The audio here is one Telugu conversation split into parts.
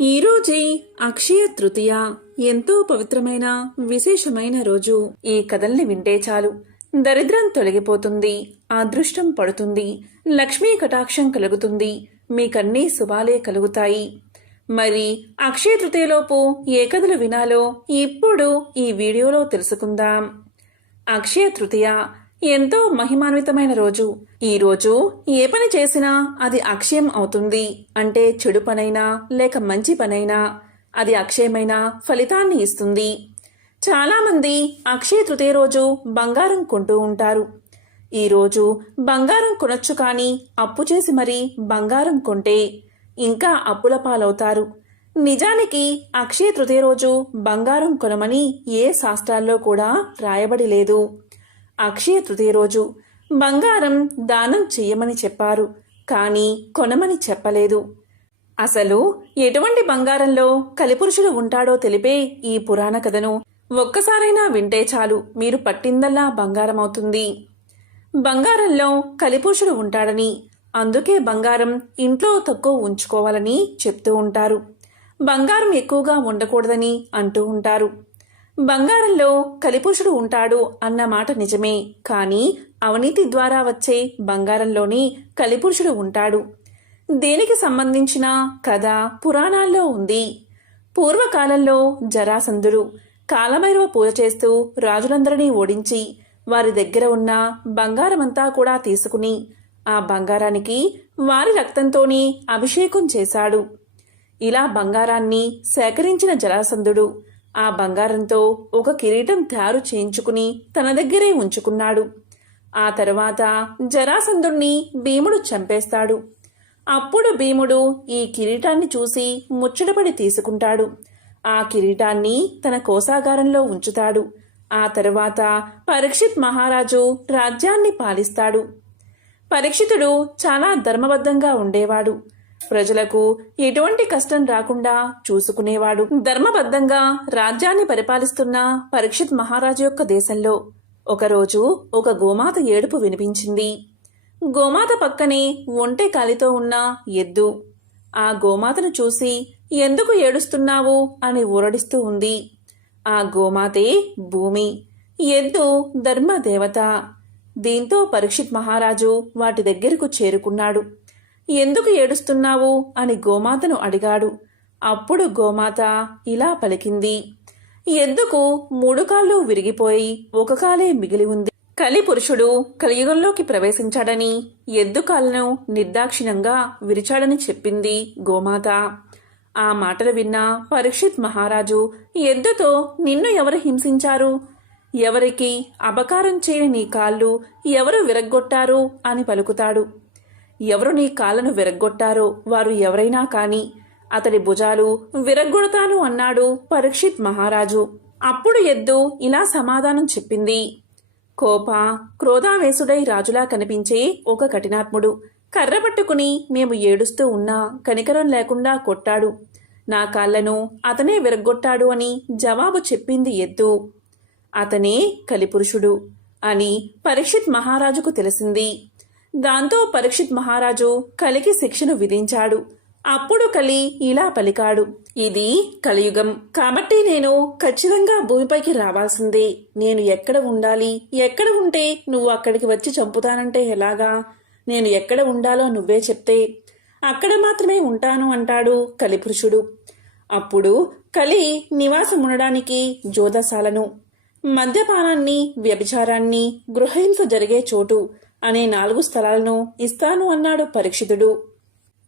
ఈరోజే అక్షయ తృతీయ. ఎంతో పవిత్రమైన విశేషమైన రోజు. ఈ కథల్ని వింటే చాలు దరిద్రం తొలగిపోతుంది, అదృష్టం పడుతుంది, లక్ష్మీ కటాక్షం కలుగుతుంది, మీకన్నీ శుభాలే కలుగుతాయి. మరి అక్షయ తృతీయలోపు ఏ కథలు వినాలో ఇప్పుడు ఈ వీడియోలో తెలుసుకుందాం. అక్షయ తృతీయ ఎంతో మహిమాన్వితమైన రోజు. ఈ రోజు ఏ పని చేసినా అది అక్షయం అవుతుంది. అంటే చెడు పనైనా లేక మంచి పనైనా అది అక్షయమైన ఫలితాన్ని ఇస్తుంది. చాలా మంది అక్షయ తృతీయ రోజు బంగారం కొంటూ ఉంటారు. ఈ రోజు బంగారం కొనొచ్చు, కానీ అప్పు చేసి మరీ బంగారం కొంటే ఇంకా అప్పుల పాలవుతారు. నిజానికి అక్షయ తృతీయ రోజు బంగారం కొనమని ఏ శాస్త్రాల్లో కూడా రాయబడి లేదు. అక్షయ తృతీయ రోజు బంగారం దానం చెయ్యమని చెప్పారు, కానీ కొనమని చెప్పలేదు. అసలు ఎటువంటి బంగారంలో కలిపురుషుడు ఉంటాడో తెలిపే ఈ పురాణ కథను ఒక్కసారైనా వింటే చాలు, మీరు పట్టిందల్లా బంగారం అవుతుంది. బంగారంలో కలిపురుషుడు ఉంటాడని, అందుకే బంగారం ఇంట్లో తక్కువ ఉంచుకోవాలని చెప్తూ ఉంటారు. బంగారం ఎక్కువగా ఉండకూడదని అంటూ ఉంటారు. బంగారంలో కలిపురుషుడు ఉంటాడు అన్న మాట నిజమే, కానీ అవినీతి ద్వారా వచ్చే బంగారంలోని కలిపురుషుడు ఉంటాడు. దీనికి సంబంధించిన కథ పురాణాల్లో ఉంది. పూర్వకాలంలో జరాసంధుడు కాలభైరవ పూజ చేస్తూ రాజులందరినీ ఓడించి వారి దగ్గర ఉన్న బంగారమంతా కూడా తీసుకుని ఆ బంగారానికి వారి రక్తంతోనే అభిషేకం చేశాడు. ఇలా బంగారాన్ని సేకరించిన జరాసంధుడు ఆ బంగారంతో ఒక కిరీటం తయారు చేయించుకుని తన దగ్గరే ఉంచుకున్నాడు. ఆ తరువాత జరాసంధుణ్ణి భీముడు చంపేస్తాడు. అప్పుడు భీముడు ఈ కిరీటాన్ని చూసి ముచ్చటపడి తీసుకుంటాడు. ఆ కిరీటాన్ని తన కోశాగారంలో ఉంచుతాడు. ఆ తరువాత పరీక్షిత్ మహారాజు రాజ్యాన్ని పాలిస్తాడు. పరీక్షితుడు చాలా ధర్మబద్ధంగా ఉండేవాడు. ప్రజలకు ఎటువంటి కష్టం రాకుండా చూసుకునేవాడు. ధర్మబద్ధంగా రాజ్యాన్ని పరిపాలిస్తున్న పరీక్షిత్ మహారాజు యొక్క దేశంలో ఒకరోజు ఒక గోమాత ఏడుపు వినిపించింది. గోమాత పక్కనే ఒంటె కాలితో ఉన్న ఎద్దు ఆ గోమాతను చూసి ఎందుకు ఏడుస్తున్నావు అని ఊరడిస్తూ ఉంది. ఆ గోమాతే భూమి, ఎద్దు ధర్మదేవత. దీంతో పరీక్షిత్ మహారాజు వాటి దగ్గరకు చేరుకున్నాడు. ఎందుకు ఏడుస్తున్నావు అని గోమాతను అడిగాడు. అప్పుడు గోమాత ఇలా పలికింది: ఎద్దుకు 3 కాళ్ళు విరిగిపోయి ఒక కాలే మిగిలి ఉంది. కలిపురుషుడు కలియుగంలోకి ప్రవేశించాడని, ఎద్దు కాళ్ళను నిర్దాక్షిణ్యంగా విరిచాడని చెప్పింది గోమాత. ఆ మాటలు విన్న పరీక్షిత్ మహారాజు ఎద్దుతో, నిన్ను ఎవరు హింసించారు? ఎవరికి అపకారం చేయని నీ కాళ్ళు ఎవరు విరగ్గొట్టారు అని పలుకుతాడు. ఎవరు నీ కాళ్ళను విరగ్గొట్టారో వారు ఎవరైనా కాని అతడి భుజాలు విరగ్గొడతాను అన్నాడు పరీక్షిత్ మహారాజు. అప్పుడు ఎద్దు ఇలా సమాధానం చెప్పింది: కోప క్రోధావేశుడై రాజులా కనిపించే ఒక కఠినాత్ముడు కర్ర పట్టుకుని మేము ఏడుస్తూ ఉన్నా కనికరం లేకుండా కొట్టాడు. నా కాళ్లను అతనే విరగ్గొట్టాడు అని జవాబు చెప్పింది ఎద్దు. అతనే కలిపురుషుడు అని పరీక్షిత్ మహారాజుకు తెలిసింది. దాంతో పరీక్షిత్ మహారాజు కలికి శిక్షను విధించాడు. అప్పుడు కలి ఇలా పలికాడు: ఇది కలియుగం కాబట్టి నేను ఖచ్చితంగా భూమిపైకి రావాల్సిందే. నేను ఎక్కడ ఉండాలి, ఎక్కడ ఉంటే నువ్వు అక్కడికి వచ్చి చంపుతానంటే ఎలాగా? నేను ఎక్కడ ఉండాలో నువ్వే చెప్తే అక్కడ మాత్రమే ఉంటాను అంటాడు కలిపురుషుడు. అప్పుడు కలి నివాసం ఉండడానికి జోదశాలను, మద్యపానాన్ని, వ్యభిచారాన్ని, గృహహింస జరిగే చోటు అనే 4 స్థలాలను ఇస్తాను అన్నాడు పరీక్షితుడు.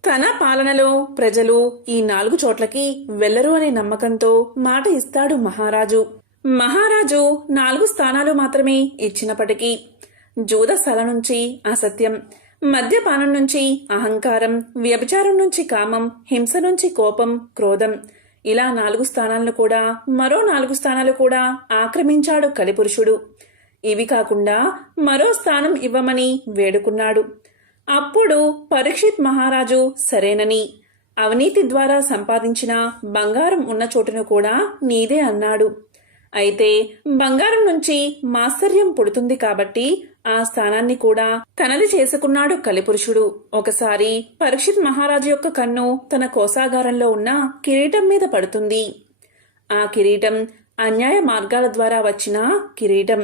తన పాలనలో ప్రజలు ఈ 4 చోట్లకి వెళ్లరు అనే నమ్మకంతో మాట ఇస్తాడు మహారాజు. మహారాజు 4 స్థానాలు మాత్రమే ఇచ్చినప్పటికీ జూదశాల నుంచి అసత్యం, మద్యపానం నుంచి అహంకారం, వ్యభిచారం నుంచి కామం, హింస నుంచి కోపం, క్రోధం, ఇలా 4 స్థానాలను కూడా మరో 4 స్థానాలు కూడా ఆక్రమించాడు కలిపురుషుడు. ఇవి కాకుండా మరో స్థానం ఇవ్వమని వేడుకున్నాడు. అప్పుడు పరీక్షిత్ మహారాజు సరేనని, అవినీతి ద్వారా సంపాదించిన బంగారం ఉన్న చోటును కూడా నీదే అన్నాడు. అయితే బంగారం నుంచి మాత్సర్యం పుడుతుంది కాబట్టి ఆ స్థానాన్ని కూడా తనది చేసుకున్నాడు కలిపురుషుడు. ఒకసారి పరీక్షిత్ మహారాజు యొక్క కన్ను తన కోశాగారంలో ఉన్న కిరీటం మీద పడుతుంది. ఆ కిరీటం అన్యాయ మార్గాల ద్వారా వచ్చిన కిరీటం.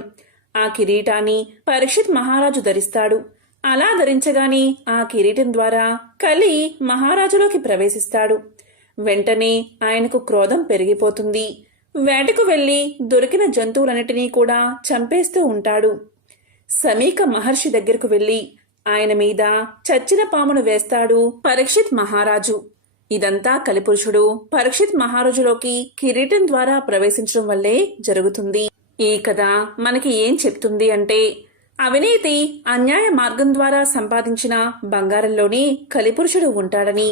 ఆ కిరీటాన్ని పరీక్షిత్ మహారాజు ధరిస్తాడు. అలా ధరించగానే ఆ కిరీటం ద్వారా కలి మహారాజులోకి ప్రవేశిస్తాడు. వెంటనే ఆయనకు క్రోధం పెరిగిపోతుంది. వేటకు వెళ్లి దొరికిన జంతువులన్నిటినీ కూడా చంపేస్తూ ఉంటాడు. సమీక మహర్షి దగ్గరకు వెళ్లి ఆయన మీద చచ్చిన పామును వేస్తాడు పరీక్షిత్ మహారాజు. ఇదంతా కలిపురుషుడు పరీక్షిత్ మహారాజులోకి కిరీటం ద్వారా ప్రవేశించడం వల్లే జరుగుతుంది. ఈ కథ మనకి ఏం చెప్తుంది అంటే, అవినీతి అన్యాయ మార్గం ద్వారా సంపాదించిన బంగారంలోనే కలిపురుషుడు ఉంటాడని,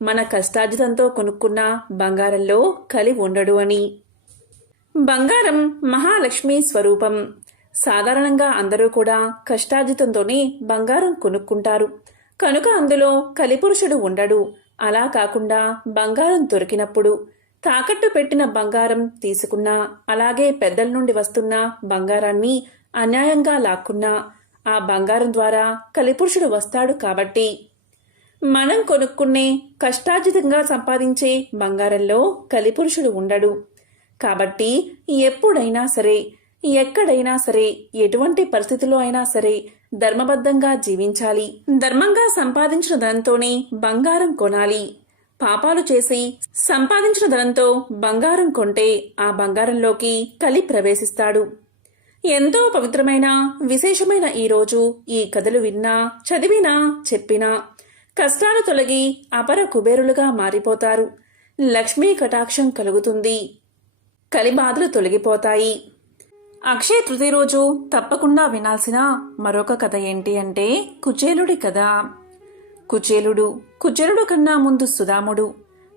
మన కష్టార్జితంతో కొనుక్కున్న బంగారంలో కలి ఉండడు అని. బంగారం మహాలక్ష్మి స్వరూపం. సాధారణంగా అందరూ కూడా కష్టార్జితంతోనే బంగారం కొనుక్కుంటారు కనుక అందులో కలిపురుషుడు ఉండడు. అలా కాకుండా బంగారం దొరికినప్పుడు తాకట్టు పెట్టిన బంగారం తీసుకున్నా, అలాగే పెద్దల నుండి వస్తున్న బంగారాన్ని అన్యాయంగా లాక్కున్నా ఆ బంగారం ద్వారా కలిపురుషుడు వస్తాడు. కాబట్టి మనం కొనుక్కునే కష్టార్జితంగా సంపాదించే బంగారంలో కలిపురుషుడు ఉండడు. కాబట్టి ఎప్పుడైనా సరే, ఎక్కడైనా సరే, ఎటువంటి పరిస్థితుల్లో అయినా సరే ధర్మబద్ధంగా జీవించాలి. ధర్మంగా సంపాదించిన ధనంతోనే బంగారం కొనాలి. పాపాలు చేసి సంపాదించిన ధనంతో బంగారం కొంటే ఆ బంగారంలోకి కలి ప్రవేశిస్తాడు. ఎంతో పవిత్రమైన విశేషమైన ఈ రోజు ఈ కథలు విన్నా, చదివినా, చెప్పినా కష్టాలు తొలగి అపర కుబేరులుగా మారిపోతారు. లక్ష్మీ కటాక్షం కలుగుతుంది. కలిబాధలు తొలగిపోతాయి. అక్షయ తృతీయ రోజు తప్పకుండా వినాల్సిన మరొక కథ ఏంటి అంటే కుచేలుడి కథ. కుచేలుడు కన్నా ముందు సుదాముడు.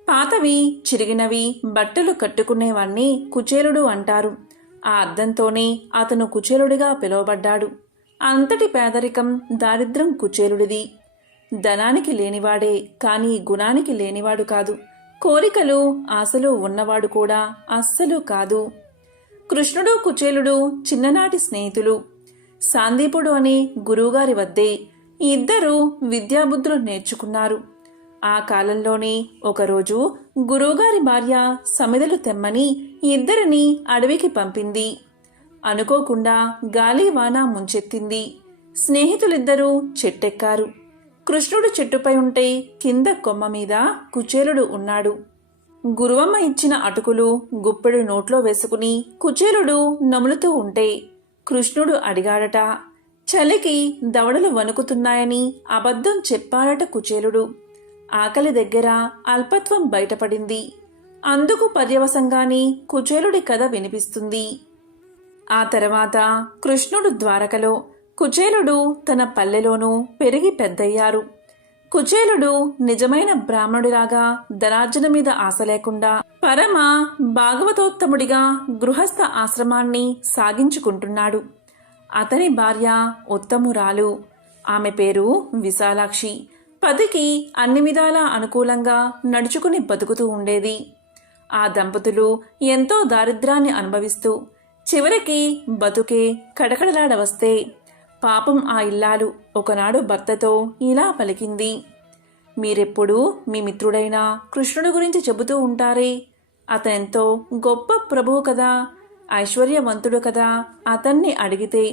పాతవి చిరిగినవి బట్టలు కట్టుకునేవాణ్ణి కుచేలుడు అంటారు. ఆ అర్థంతోనే అతను కుచేలుడిగా పిలువబడ్డాడు. అంతటి పేదరికం, దారిద్ర్యం కుచేలుడిది. ధనానికి లేనివాడే కాని గుణానికి లేనివాడు కాదు. కోరికలు, ఆశలు ఉన్నవాడు కూడా అస్సలు కాదు. కృష్ణుడు కుచేలుడు చిన్ననాటి స్నేహితులు. సాందీపుడు అనే గురువుగారి వద్దే ఇద్దరు విద్యాబుద్ధులు నేర్చుకున్నారు. ఆ కాలంలోనే ఒకరోజు గురువుగారి భార్య సమిదలు తెమ్మని ఇద్దరిని అడవికి పంపింది. అనుకోకుండా గాలి వాన ముంచెత్తింది. స్నేహితులిద్దరూ చెట్టెక్కారు. కృష్ణుడు చెట్టుపై ఉంటే కింద కొమ్మ మీద కుచేలుడు ఉన్నాడు. గురువమ్మ ఇచ్చిన అటుకులు గుప్పెడు నోట్లో వేసుకుని కుచేలుడు నములుతూ ఉంటే కృష్ణుడు అడిగాడట. చలికి దవడలు వణుకుతున్నాయని అబద్ధం చెప్పాడట కుచేలుడు. ఆకలి దగ్గర అల్పత్వం బయటపడింది. అందుకు పర్యవసంగానే కుచేలుడి కథ వినిపిస్తుంది. ఆ తర్వాత కృష్ణుడు ద్వారకలో, కుచేలుడు తన పల్లెలోనూ పెరిగి పెద్దయ్యారు. కుచేలుడు నిజమైన బ్రాహ్మణుడిలాగా ధనార్జన మీద ఆశ లేకుండా పరమ భాగవతోత్తముడిగా గృహస్థ ఆశ్రమాన్ని సాగించుకుంటున్నాడు. అతని భార్య ఉత్తమురాలు. ఆమె పేరు విశాలాక్షి. పతికి అన్ని విధాలా అనుకూలంగా నడుచుకుని బతుకుతూ ఉండేది. ఆ దంపతులు ఎంతో దారిద్ర్యాన్ని అనుభవిస్తూ చివరికి బతుకే కడకడలాడవస్తే పాపం ఆ ఇల్లాలు ఒకనాడు భర్తతో ఇలా పలికింది. మీరెప్పుడూ మీ మిత్రుడైన కృష్ణుడు గురించి చెబుతూ ఉంటారే, అతనెంతో గొప్ప ప్రభువు కదా, ఐశ్వర్యవంతుడు కదా, అతన్ని అడిగితే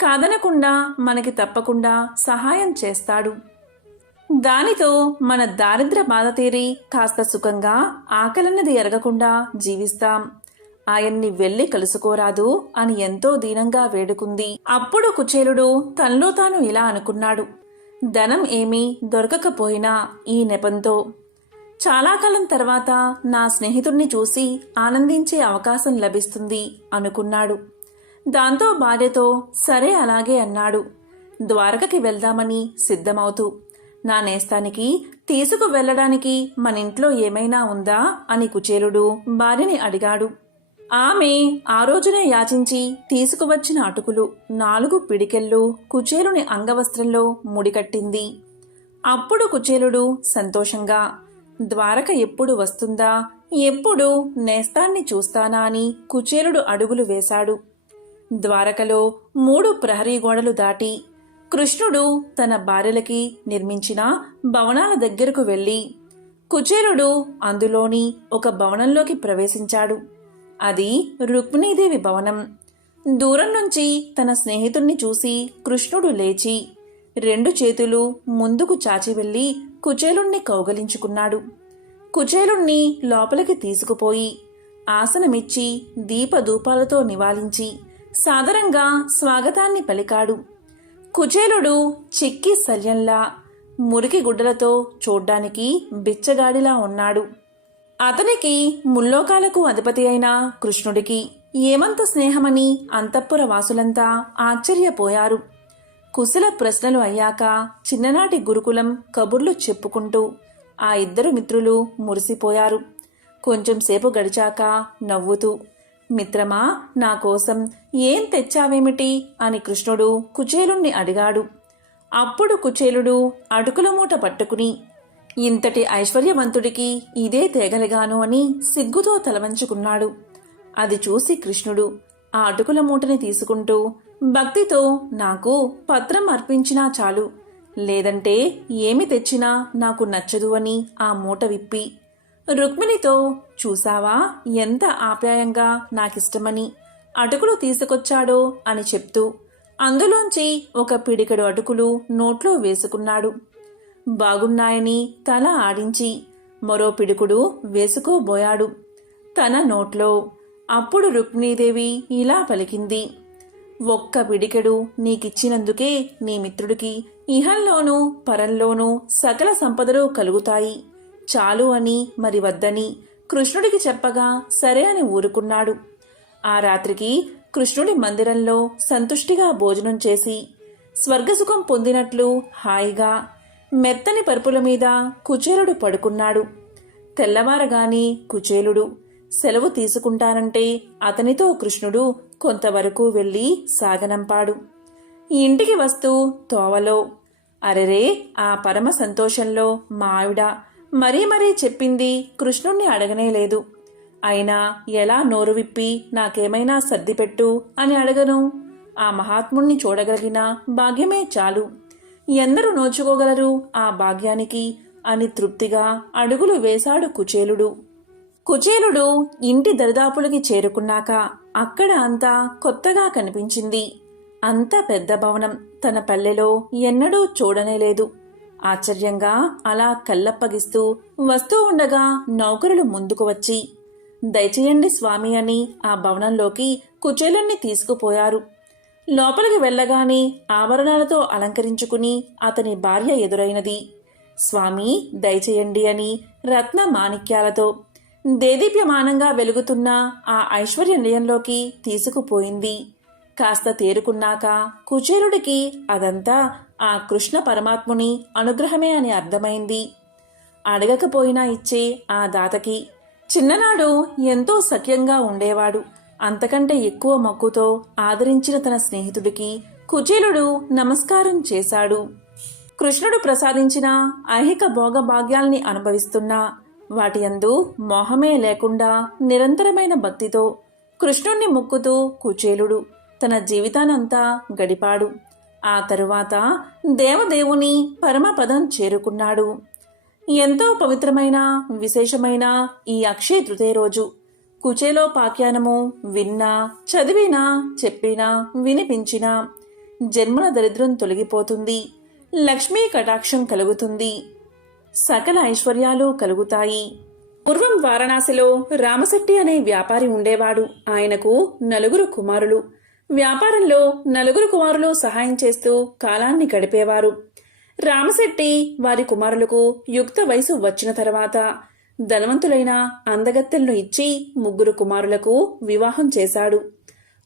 కాదనకుండా మనకి తప్పకుండా సహాయం చేస్తాడు. దానితో మన దారిద్ర్య బాధ తీరి కాస్త సుఖంగా ఆకలన్నది ఎరగకుండా జీవిస్తాం. ఆయన్ని వెళ్లి కలుసుకోరాదు అని ఎంతో దీనంగా వేడుకుంది. అప్పుడు కుచేలుడు తనలో తాను ఇలా అనుకున్నాడు. ధనం ఏమీ దొరకకపోయినా ఈ నెపంతో చాలా కాలం తర్వాత నా స్నేహితుడిని చూసి ఆనందించే అవకాశం లభిస్తుంది అనుకున్నాడు. దాంతో భార్యతో సరే అలాగే అన్నాడు. ద్వారకకి వెళ్దామని సిద్ధమవుతూ, నా నేస్తానికి తీసుకు వెళ్లడానికి మనింట్లో ఏమైనా ఉందా అని కుచేలుడు భార్యని అడిగాడు. ఆమె ఆ రోజునే యాచించి తీసుకువచ్చిన అటుకులు 4 పిడికెళ్ళు కుచేలుని అంగవస్త్రంలో ముడికట్టింది. అప్పుడు కుచేలుడు సంతోషంగా ద్వారక ఎప్పుడు వస్తుందా ఎప్పుడు నేస్తాన్ని చూస్తానా అని కుచేలుడు అడుగులు వేశాడు. ద్వారకలో 3 ప్రహరీ గోడలు దాటి కృష్ణుడు తన భార్యలకి నిర్మించిన భవనాల దగ్గరకు వెళ్ళి కుచేలుడు అందులోని ఒక భవనంలోకి ప్రవేశించాడు. అది రుక్మిణీదేవి భవనం. దూరం నుంచి తన స్నేహితుణ్ణి చూసి కృష్ణుడు లేచి 2 చేతులు ముందుకు చాచి వెళ్లి కుచేలుణ్ణి కౌగలించుకున్నాడు. కుచేలుణ్ణి లోపలికి తీసుకుపోయి ఆసనమిచ్చి దీపధూపాలతో నివాళించి సాదరంగా స్వాగతాన్ని పలికాడు. కుచేలుడు చిక్కి శల్యంలా మురికి గుడ్డలతో చూడ్డానికి బిచ్చగాడిలా ఉన్నాడు. అతనికి ముల్లోకాలకు అధిపతి అయిన కృష్ణుడికి ఏమంత స్నేహమని అంతఃపుర వాసులంతా ఆశ్చర్యపోయారు. కుశల ప్రశ్నలు అయ్యాక చిన్ననాటి గురుకులం కబుర్లు చెప్పుకుంటూ ఆ 2 మిత్రులు మురిసిపోయారు. కొంచెం సేపు గడిచాక నవ్వుతూ, మిత్రమా, నా కోసం ఏం తెచ్చావేమిటి అని కృష్ణుడు కుచేలుణ్ణి అడిగాడు. అప్పుడు కుచేలుడు అటుకుల మూట పట్టుకుని, ఇంతటి ఐశ్వర్యవంతుడికి ఇదే తేగలిగాను అని సిగ్గుతో తలవంచుకున్నాడు. అది చూసి కృష్ణుడు ఆ అటుకుల మూటని తీసుకుంటూ భక్తితో, నాకు పత్రం అర్పించినా చాలు, లేదంటే ఏమి తెచ్చినా నాకు నచ్చదు అని ఆ మూట విప్పి రుక్మిణితో, చూసావా ఎంత ఆప్యాయంగా నాకిష్టమని అటుకులు తీసుకొచ్చాడో అని చెప్తూ అందులోంచి ఒక పిడికెడు అటుకులు నోట్లో వేసుకున్నాడు. బాగున్నాయని తల ఆడించి మరో పిడుకుడు వేసుకోబోయాడు తన నోట్లో. అప్పుడు రుక్మిణీదేవి ఇలా పలికింది, ఒక్క పిడికెడు నీకిచ్చినందుకే నీ మిత్రుడికి ఇహంలోనూ పరంలోనూ సకల సంపదలు కలుగుతాయి, చాలు అని మరి వద్దని కృష్ణుడికి చెప్పగా సరే అని ఊరుకున్నాడు. ఆ రాత్రికి కృష్ణుడి మందిరంలో సంతుష్టిగా భోజనం చేసి స్వర్గసుఖం పొందినట్లు హాయిగా మెత్తని పరుపుల మీద కుచేలుడు పడుకున్నాడు. తెల్లవారగాని కుచేలుడు సెలవు తీసుకుంటానంటే అతనితో కృష్ణుడు కొంతవరకు వెళ్లి సాగనంపాడు. ఇంటికి వస్తూ తోవలో, అరెరే, ఆ పరమ సంతోషంలో మా ఆవిడ మరీ చెప్పింది కృష్ణుణ్ణి అడగనేలేదు. అయినా ఎలా నోరు విప్పి నాకేమైనా సర్దిపెట్టు అని అడగను? ఆ మహాత్ముణ్ణి చూడగలిగిన భాగ్యమే చాలు. ఎందరూ నోచుకోగలరు ఆ భాగ్యానికి అని తృప్తిగా అడుగులు వేశాడు కుచేలుడు. కుచేలుడు ఇంటి దరిదాపులకి చేరుకున్నాక అక్కడ అంతా కొత్తగా కనిపించింది. అంత పెద్ద భవనం తన పల్లెలో ఎన్నడూ చూడనేలేదు. ఆశ్చర్యంగా అలా కళ్ళప్పగిస్తూ వస్తూ ఉండగా నౌకరులు ముందుకు వచ్చి, దయచేయండి స్వామి అని ఆ భవనంలోకి కుచేలుణ్ణి తీసుకుపోయారు. లోపలికి వెళ్ళగానే ఆభరణాలతో అలంకరించుకుని అతని భార్య ఎదురైనది. స్వామి దయచేయండి అని రత్న మాణిక్యాలతో దేదీప్యమానంగా వెలుగుతున్న ఆ ఐశ్వర్య నిలయంలోకి తీసుకుపోయింది. కాస్త తేరుకున్నాక కుచేలుడికి అదంతా ఆ కృష్ణ పరమాత్ముని అనుగ్రహమే అని అర్థమైంది. అడగకపోయినా ఇచ్చే ఆ దాతకి చిన్ననాడు ఎంతో సఖ్యంగా ఉండేవాడు. అంతకంటే ఎక్కువ మక్కుతో ఆదరించిన తన స్నేహితుడికి కుచేలుడు నమస్కారం చేశాడు. కృష్ణుడు ప్రసాదించిన ఐహిక భోగభాగ్యాల్ని అనుభవిస్తున్నా వాటి యందు మోహమే లేకుండా నిరంతరమైన భక్తితో కృష్ణుణ్ణి మొక్కుతూ కుచేలుడు తన జీవితానంతా గడిపాడు. ఆ తరువాత దేవదేవుని పరమపదం చేరుకున్నాడు. ఎంతో పవిత్రమైన విశేషమైన ఈ అక్షయ తృతీయ రోజు కుచేలోపాఖ్యానము విన్నా, చదివినా, చెప్పినా, వినిపించినా జన్మల దరిద్రం తొలగిపోతుంది, లక్ష్మీ కటాక్షం కలుగుతుంది, సకల ఐశ్వర్యాలు కలుగుతాయి. పూర్వం వారణాసిలో రామశెట్టి అనే వ్యాపారి ఉండేవాడు. ఆయనకు 4 కుమారులు. వ్యాపారంలో 4 కుమారులు సహాయం చేస్తూ కాలాన్ని గడిపేవారు. రామశెట్టి వారి కుమారులకు యుక్త వయసు వచ్చిన తర్వాత ధనవంతులైన అందగత్తెలను ఇచ్చి 3 కుమారులకు వివాహం చేశాడు.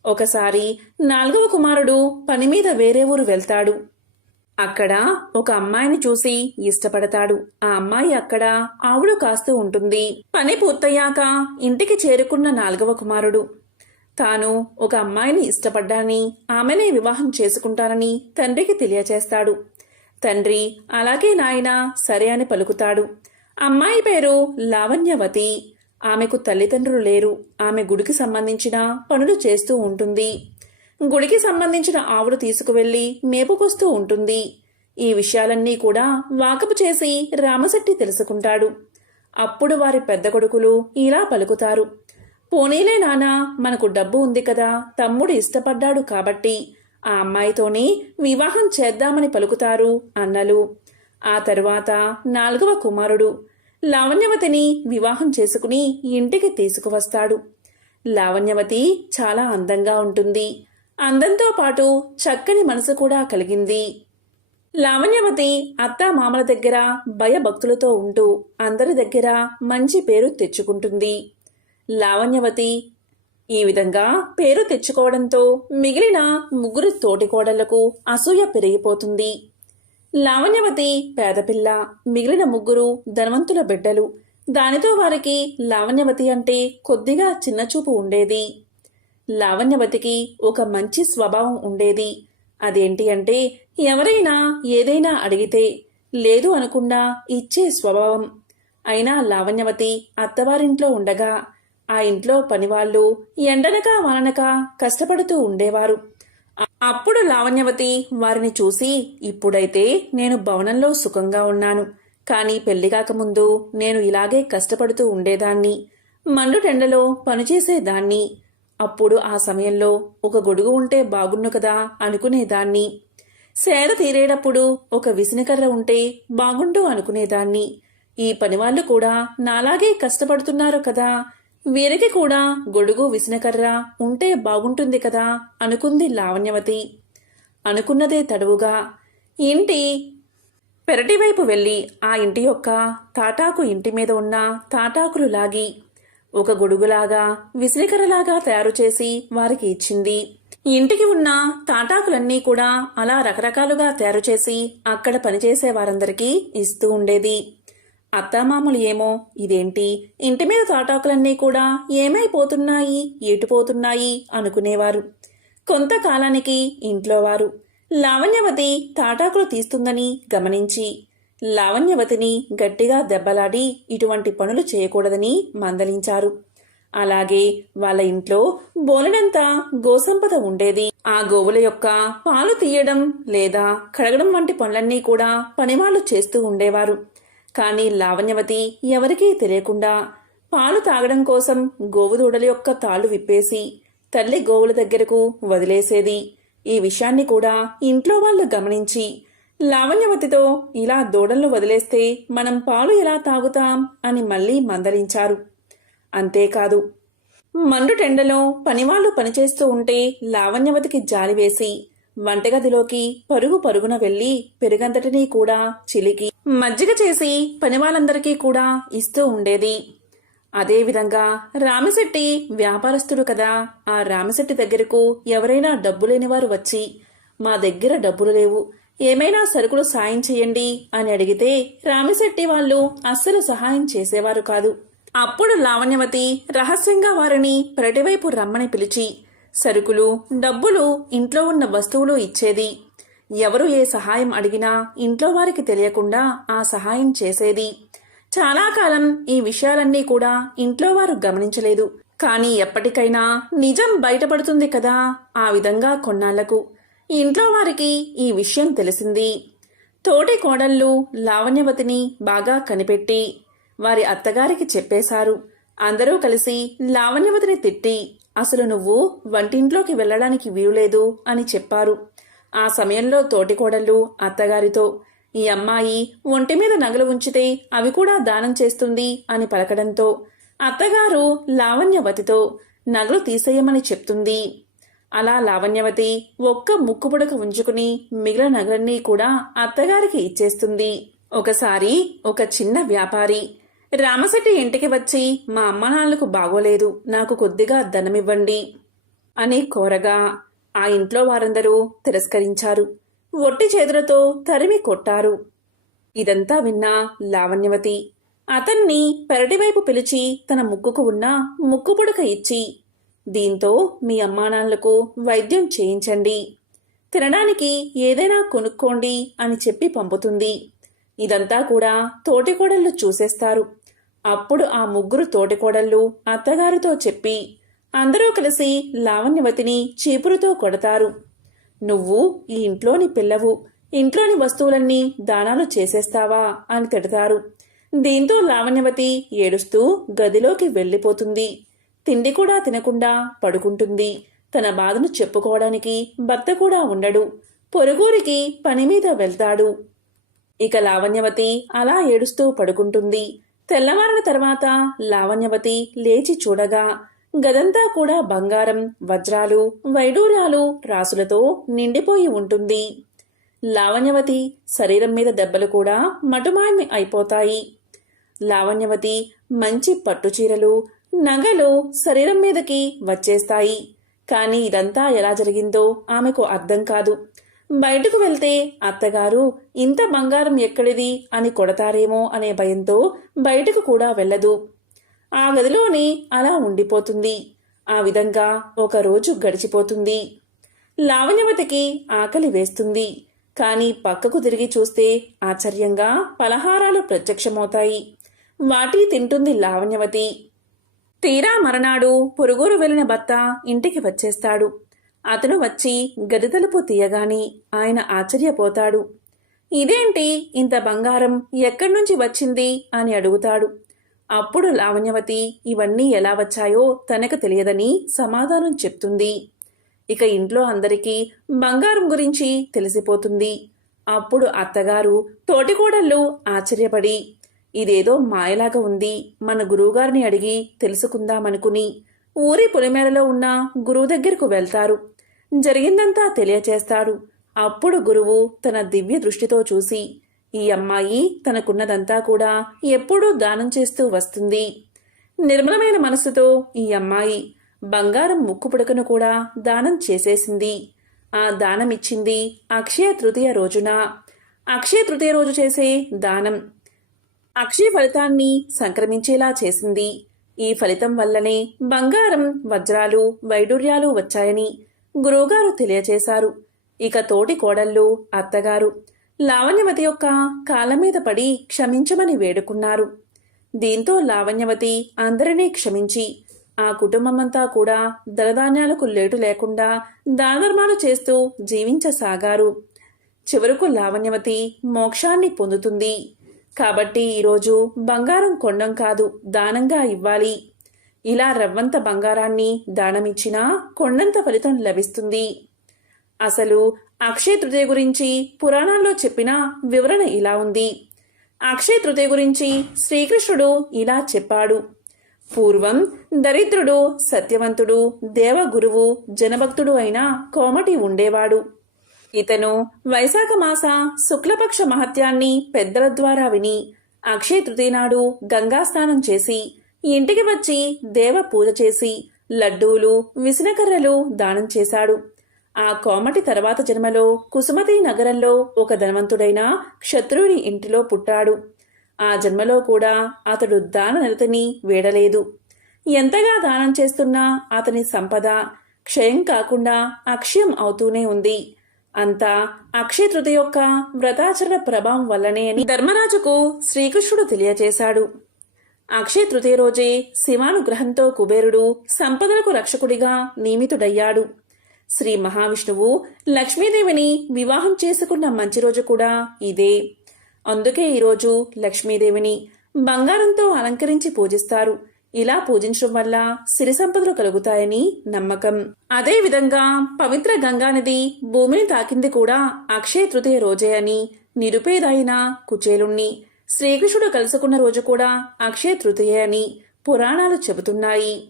ఒకసారి 4వ కుమారుడు పనిమీద వేరే ఊరు వెళ్తాడు. అక్కడ ఒక అమ్మాయిని చూసి ఇష్టపడతాడు. ఆ అమ్మాయి అక్కడ ఆవుడు కాస్తూ ఉంటుంది. పని పూర్తయ్యాక ఇంటికి చేరుకున్న 4వ కుమారుడు తాను ఒక అమ్మాయిని ఇష్టపడ్డాని, ఆమెనే వివాహం చేసుకుంటానని తండ్రికి తెలియచేస్తాడు. తండ్రి అలాగే నాయనా సరే అని పలుకుతాడు. అమ్మాయి పేరు లావణ్యవతి. ఆమెకు తల్లిదండ్రులు లేరు. ఆమె గుడికి సంబంధించిన పనులు చేస్తూ ఉంటుంది. గుడికి సంబంధించిన ఆవులు తీసుకువెళ్లి మేపుకొస్తూ ఉంటుంది. ఈ విషయాలన్నీ కూడా వాకపు చేసి రామశెట్టి తెలుసుకుంటాడు. అప్పుడు వారి పెద్ద కొడుకులు ఇలా పలుకుతారు. పోనీలే నానా, మనకు డబ్బు ఉంది కదా, తమ్ముడు ఇష్టపడ్డాడు కాబట్టి ఆ అమ్మాయితోనే వివాహం చేద్దామని పలుకుతారు అన్నలు. ఆ తరువాత 4వ కుమారుడు లావణ్యవతిని వివాహం చేసుకుని ఇంటికి తీసుకువస్తాడు. లావణ్యవతి చాలా అందంగా ఉంటుంది. అందంతో పాటు చక్కని మనసు కూడా కలిగింది. లావణ్యవతి అత్తామామల దగ్గర భయభక్తులతో ఉంటూ అందరి దగ్గర మంచి పేరు తెచ్చుకుంటుంది. లావణ్యవతి ఈ విధంగా పేరు తెచ్చుకోవడంతో మిగిలిన 3 తోటికోడళ్లకు అసూయ పెరిగిపోతుంది. లావణ్యవతి పేదపిల్ల, మిగిలిన 3 ధనవంతుల బిడ్డలు. దానితో వారికి లావణ్యవతి అంటే కొద్దిగా చిన్నచూపు ఉండేది. లావణ్యవతికి ఒక మంచి స్వభావం ఉండేది. అదేంటి అంటే ఎవరైనా ఏదైనా అడిగితే లేదు అనకుండా ఇచ్చే స్వభావం. అయినా లావణ్యవతి అత్తవారింట్లో ఉండగా ఆ ఇంట్లో పనివాళ్లు ఎండనక వాననక కష్టపడుతూ ఉండేవారు. అప్పుడు లావణ్యవతి వారిని చూసి, ఇప్పుడైతే నేను భవనంలో సుఖంగా ఉన్నాను, కానీ పెళ్లిగాకముందు నేను ఇలాగే కష్టపడుతూ ఉండేదాన్ని, మండుటెండలో పనిచేసేదాన్ని. అప్పుడు ఆ సమయంలో ఒక గొడుగు ఉంటే బాగున్ను కదా అనుకునేదాన్ని. సేద తీరేటప్పుడు ఒక విసినకర్ర ఉంటే బాగుండు అనుకునేదాన్ని. ఈ పనివాళ్లు కూడా నాలాగే కష్టపడుతున్నారు కదా, వీరికి కూడా గొడుగు విసినకర్ర ఉంటే బాగుంటుంది కదా అనుకుంది లావణ్యవతి. అనుకున్నదే తడువుగా ఇంటి పెరటివైపు వెళ్లి ఆ ఇంటి యొక్క తాటాకు ఇంటి మీద ఉన్న తాటాకులు లాగి ఒక గొడుగులాగా విసినకర్రలాగా తయారు చేసి వారికి ఇచ్చింది. ఇంటికి ఉన్న తాటాకులన్నీ కూడా అలా రకరకాలుగా తయారు చేసి అక్కడ పనిచేసే వారందరికీ ఇస్తూ ఉండేది. అత్తామామలు ఏమో ఇదేంటి, ఇంటి మీద తాటాకులన్నీ కూడా ఏమైపోతున్నాయి, ఎటుపోతున్నాయి అనుకునేవారు. కొంతకాలానికి ఇంట్లో వారు లావణ్యవతి తాటాకులు తీస్తుందని గమనించి లావణ్యవతిని గట్టిగా దెబ్బలాడి ఇటువంటి పనులు చేయకూడదని మందలించారు. అలాగే వాళ్ళ ఇంట్లో బోలెడంత గోసంపద ఉండేది. ఆ గోవుల యొక్క పాలు తీయడం లేదా కడగడం వంటి పనులన్నీ కూడా పనివాళ్లు చేస్తూ ఉండేవారు. కానీ లావణ్యవతి ఎవరికీ తెలియకుండా పాలు తాగడం కోసం గోవుదూడల యొక్క తాళ్లు విప్పేసి తల్లి గోవుల దగ్గరకు వదిలేసేది. ఈ విషయాన్ని కూడా ఇంట్లో వాళ్ళు గమనించి లావణ్యవతితో ఇలా దూడలను వదిలేస్తే మనం పాలు ఎలా తాగుతాం అని మళ్లీ మందలించారు. అంతేకాదు, మండుటెండలో పనివాళ్లు పనిచేస్తూ ఉంటే లావణ్యవతికి జాలి వేసి వంటగదిలోకి పరుగున వెళ్లి పెరుగంతటినీ కూడా చిలికి మజ్జిగ చేసి పనివాళ్ళందరికీ కూడా ఇస్తూ ఉండేది. అదేవిధంగా రామిశెట్టి వ్యాపారస్తుడు కదా, ఆ రామిశెట్టి దగ్గరకు ఎవరైనా డబ్బులేనివారు వచ్చి మా దగ్గర డబ్బులు లేవు, ఏమైనా సరుకులు సాయం చేయండి అని అడిగితే రామిశెట్టి వాళ్ళు అస్సలు సహాయం చేసేవారు కాదు. అప్పుడు లావణ్యవతి రహస్యంగా వారిని పెరటివైపు రమ్మని పిలిచి సరుకులు, డబ్బులు, ఇంట్లో ఉన్న వస్తువులు ఇచ్చేది. ఎవరు ఏ సహాయం అడిగినా ఇంట్లో వారికి తెలియకుండా ఆ సహాయం చేసేది. చాలా కాలం ఈ విషయాలన్నీ కూడా ఇంట్లో వారు గమనించలేదు. కానీ ఎప్పటికైనా నిజం బయటపడుతుంది కదా, ఆ విధంగా కొన్నాళ్లకు ఇంట్లో వారికి ఈ విషయం తెలిసింది. తోటి కోడళ్ళు లావణ్యవతిని బాగా కనిపెట్టి వారి అత్తగారికి చెప్పేశారు. అందరూ కలిసి లావణ్యవతిని తిట్టి అసలు నువ్వు వంటింట్లోకి వెళ్లడానికి వీలులేదు అని చెప్పారు. ఆ సమయంలో తోటికోడళ్ళు అత్తగారితో ఈ అమ్మాయి ఒంటి మీద నగలు ఉంచితే అవి కూడా దానం చేస్తుంది అని పలకడంతో అత్తగారు లావణ్యవతితో నగలు తీసేయమని చెప్తుంది. అలా లావణ్యవతి ఒక్క ముక్కుపుడక ఉంచుకుని మిగిలిన నగలన్నీ కూడా అత్తగారికి ఇచ్చేస్తుంది. ఒకసారి ఒక చిన్న వ్యాపారి రామశెట్టి ఇంటికి వచ్చి మా అమ్మనాన్నలకు బాగోలేదు, నాకు కొద్దిగా ధనమివ్వండి అని కోరగా ఆ ఇంట్లో వారందరూ తిరస్కరించారు. ఒట్టి చేతులతో తరిమి కొట్టారు. ఇదంతా విన్నా లావణ్యవతి అతన్ని పెరటివైపు పిలిచి తన ముక్కుకు ఉన్న ముక్కుపుడక ఇచ్చి దీంతో మీ అమ్మానాన్నలకు వైద్యం చేయించండి, తినడానికి ఏదైనా కొనుక్కోండి అని చెప్పి పంపుతుంది. ఇదంతా కూడా తోటికోడళ్ళు చూసేస్తారు. అప్పుడు ఆ ముగ్గురు తోటికోడళ్ళు అత్తగారితో చెప్పి అందరూ కలిసి లావణ్యవతిని చీపురుతో కొడతారు. నువ్వు ఈ ఇంట్లోని పిల్లవు, ఇంట్లోని వస్తువులన్నీ దానాలు చేసేస్తావా అని తిడతారు. దీంతో లావణ్యవతి ఏడుస్తూ గదిలోకి వెళ్ళిపోతుంది. తిండి కూడా తినకుండా పడుకుంటుంది. తన బాధను చెప్పుకోవడానికి భర్త కూడా ఉండడు. పొరుగురికి పని మీద వెళ్తాడు. ఇక లావణ్యవతి అలా ఏడుస్తూ పడుకుంటుంది. తెల్లవారిన తర్వాత లావణ్యవతి లేచి చూడగా గదంతా కూడా బంగారం, వజ్రాలు, వైడూర్యాలు రాసులతో నిండిపోయి ఉంటుంది. లావణ్యవతి శరీరం మీద దెబ్బలు కూడా మటుమాయమి అయిపోతాయి. లావణ్యవతి మంచి పట్టుచీరలు, నగలు శరీరం మీదకి వచ్చేస్తాయి. కానీ ఇదంతా ఎలా జరిగిందో ఆమెకు అర్థం కాదు. బయటకు వెళ్తే అత్తగారు ఇంత బంగారం ఎక్కడిది అని కొడతారేమో అనే భయంతో బయటకు కూడా వెళ్ళదు. ఆ గదిలోనే అలా ఉండిపోతుంది. ఆ విధంగా ఒకరోజు గడిచిపోతుంది. లావణ్యవతికి ఆకలి వేస్తుంది. కాని పక్కకు తిరిగి చూస్తే ఆశ్చర్యంగా పలహారాలు ప్రత్యక్షమవుతాయి. వాటి తింటుంది లావణ్యవతి. తీరా మరనాడు పొరుగురు వెళ్లిన భర్త ఇంటికి వచ్చేస్తాడు. అతను వచ్చి గది తలుపు తీయగాని ఆయన ఆశ్చర్యపోతాడు. ఇదేంటి ఇంత బంగారం ఎక్కడ్నుంచి వచ్చింది అని అడుగుతాడు. అప్పుడు లావణ్యవతి ఇవన్నీ ఎలా వచ్చాయో తనకు తెలియదని సమాధానం చెప్తుంది. ఇక ఇంట్లో అందరికీ బంగారం గురించి తెలిసిపోతుంది. అప్పుడు అత్తగారు తోటికోడళ్ళు ఆశ్చర్యపడి ఇదేదో మాయలాగా ఉంది, మన గురువుగారిని అడిగి తెలుసుకుందామనుకుని ఊరి పొలిమేరలో ఉన్న గురువు దగ్గరకు వెళ్తారు. జరిగిందంతా తెలియచేస్తాడు. అప్పుడు గురువు తన దివ్య దృష్టితో చూసి ఈ అమ్మాయి తనకున్నదంతా కూడా ఎప్పుడూ దానం చేస్తూ వస్తుంది. నిర్మలమైన మనసుతో ఈ అమ్మాయి బంగారం ముక్కుపుడకను కూడా దానం చేసేసింది. ఆ దానమిచ్చింది అక్షయ తృతీయ రోజున. అక్షయ తృతీయ రోజు చేసే దానం అక్షయ ఫలితాన్ని సంక్రమించేలా చేసింది. ఈ ఫలితం వల్లనే బంగారం, వజ్రాలు, వైడూర్యాలు వచ్చాయని గురువుగారు తెలియచేశారు. ఇక తోటి కోడళ్ళు, అత్తగారు లావణ్యవతి యొక్క కాళ్ళ మీద పడి క్షమించమని వేడుకున్నారు. దీంతో లావణ్యవతి అందరినీ క్షమించి ఆ కుటుంబమంతా కూడా ధనధాన్యాలకు లేటు లేకుండా దానధర్మాలు చేస్తూ జీవించసాగారు. చివరకు లావణ్యవతి మోక్షాన్ని పొందుతుంది. కాబట్టి ఈరోజు బంగారం కొండం కాదు, దానంగా ఇవ్వాలి. ఇలా రవ్వంత బంగారాన్ని దానమిచ్చినా కొండంత ఫలితం లభిస్తుంది. అసలు అక్షయ తృతీయ గురించి పురాణాల్లో చెప్పిన వివరణ ఇలా ఉంది. అక్షయ తృతీయ గురించి శ్రీకృష్ణుడు ఇలా చెప్పాడు. పూర్వం దరిద్రుడు, సత్యవంతుడు, దేవగురువు, జనభక్తుడు అయిన కోమటి ఉండేవాడు. ఇతను వైశాఖ మాస శుక్లపక్ష మహత్యాన్ని పెద్దల ద్వారా విని అక్షయ తృతీయ నాడు గంగా స్నానం చేసి ఇంటికి వచ్చి దేవ పూజ చేసి లడ్డూలు, విసనకర్రలు దానం చేశాడు. ఆ కోమటి తర్వాత జన్మలో కుసుమతి నగరంలో ఒక ధనవంతుడైన క్షత్రుని ఇంటిలో పుట్టాడు. ఆ జన్మలో కూడా అతడు దాన నిరతిని వీడలేదు. ఎంతగా దానం చేస్తున్నా అతని సంపద క్షయం కాకుండా అక్షయం అవుతూనే ఉంది. అంతా అక్షయ తృతీయ యొక్క వ్రతాచరణ ప్రభావం వల్లనే అని ధర్మరాజుకు శ్రీకృష్ణుడు తెలియచేశాడు. అక్షయ తృతీయ రోజే శివానుగ్రహంతో కుబేరుడు సంపదలకు రక్షకుడిగా నియమితుడయ్యాడు. శ్రీ మహావిష్ణువు లక్ష్మీదేవిని వివాహం చేసుకున్న మంచి రోజు కూడా ఇదే. అందుకే ఈరోజు లక్ష్మీదేవిని బంగారంతో అలంకరించి పూజిస్తారు. ఇలా పూజించడం వల్ల సిరి సంపదలు కలుగుతాయని నమ్మకం. అదే విధంగా పవిత్ర గంగానది భూమిని తాకింది కూడా అక్షయ తృతీయ రోజే అని, నిరుపేదైన కుచేలుణ్ణి శ్రీకృష్ణుడు కలుసుకున్న రోజు కూడా అక్షయ తృతీయ అని పురాణాలు చెబుతున్నాయి.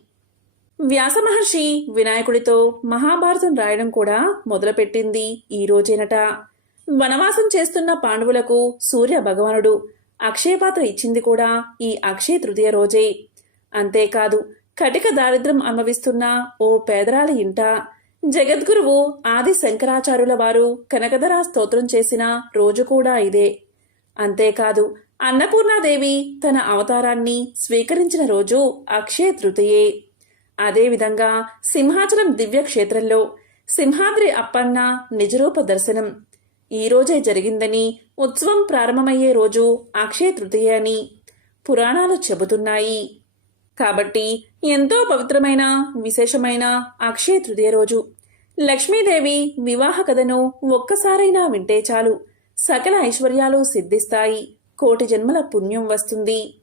వ్యాస మహర్షి వినాయకుడితో మహాభారతం రాయడం కూడా మొదలుపెట్టింది ఈ రోజేనట. వనవాసం చేస్తున్న పాండవులకు సూర్య భగవానుడు అక్షయపాత్ర ఇచ్చింది కూడా ఈ అక్షయ తృతీయ రోజే. అంతేకాదు కటిక దారిద్ర్యం అనుభవిస్తున్న ఓ పేదరాలి ఇంట జగద్గురువు ఆది శంకరాచార్యుల వారు కనకధరా స్తోత్రం చేసిన రోజు కూడా ఇదే. అంతేకాదు అన్నపూర్ణాదేవి తన అవతారాన్ని స్వీకరించిన రోజు అక్షయ తృతీయే. అదేవిధంగా సింహాచలం దివ్యక్షేత్రంలో సింహాద్రి అప్పన్న నిజరూప దర్శనం ఈ రోజే జరిగిందని, ఉత్సవం ప్రారంభమయ్యే రోజు అక్షయ తృతీయ అని, పురాణాలు చెబుతున్నాయి. కాబట్టి ఎంతో పవిత్రమైన విశేషమైన అక్షయ తృతీయ రోజు లక్ష్మీదేవి వివాహ కథను ఒక్కసారైనా వింటే చాలు, సకల ఐశ్వర్యాలు సిద్ధిస్తాయి, కోటి జన్మల పుణ్యం వస్తుంది.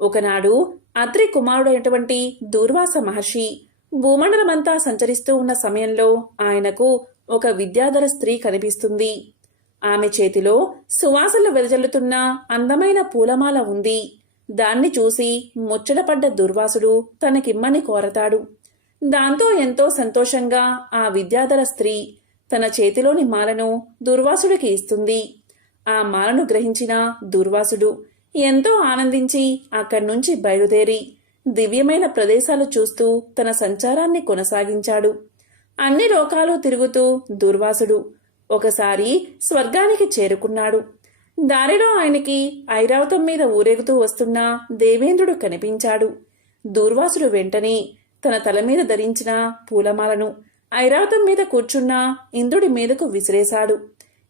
ఒకనాడు అత్రి కుమారుడైనటువంటి దూర్వాస మహర్షి భూమండలమంతా సంచరిస్తూ ఉన్న సమయంలో ఆయనకు ఒక విద్యాధర స్త్రీ కనిపిస్తుంది. ఆమె చేతిలో సువాసనలు వెదజల్లుతున్న అందమైన పూలమాల ఉంది. దాన్ని చూసి ముచ్చటపడ్డ దుర్వాసుడు తనకిమ్మని కోరతాడు. దాంతో ఎంతో సంతోషంగా ఆ విద్యాధర స్త్రీ తన చేతిలోని మాలను దుర్వాసుడికి ఇస్తుంది. ఆ మాలను గ్రహించిన దుర్వాసుడు ఎంతో ఆనందించి అక్కడి నుంచి బయలుదేరి దివ్యమైన ప్రదేశాలు చూస్తూ తన సంచారాన్ని కొనసాగించాడు. అన్ని లోకాలు తిరుగుతూ దుర్వాసుడు ఒకసారి స్వర్గానికి చేరుకున్నాడు. దారిలో ఆయనకి ఐరావతం మీద ఊరేగుతూ వస్తున్న దేవేంద్రుడు కనిపించాడు. దూర్వాసుడు వెంటనే తన తల మీద ధరించిన పూలమాలను ఐరావతం మీద కూర్చున్న ఇంద్రుడి మీదకు విసిరేశాడు.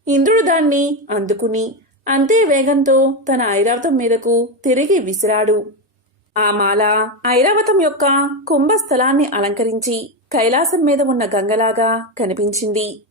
ఇంద్రుడు దాన్ని అందుకుని అంతే వేగంతో తన ఐరావతం మీదకు తిరిగి విసిరాడు. ఆ మాల ఐరావతం యొక్క కుంభస్థలాన్ని అలంకరించి కైలాసం మీద ఉన్న గంగలాగా కనిపించింది.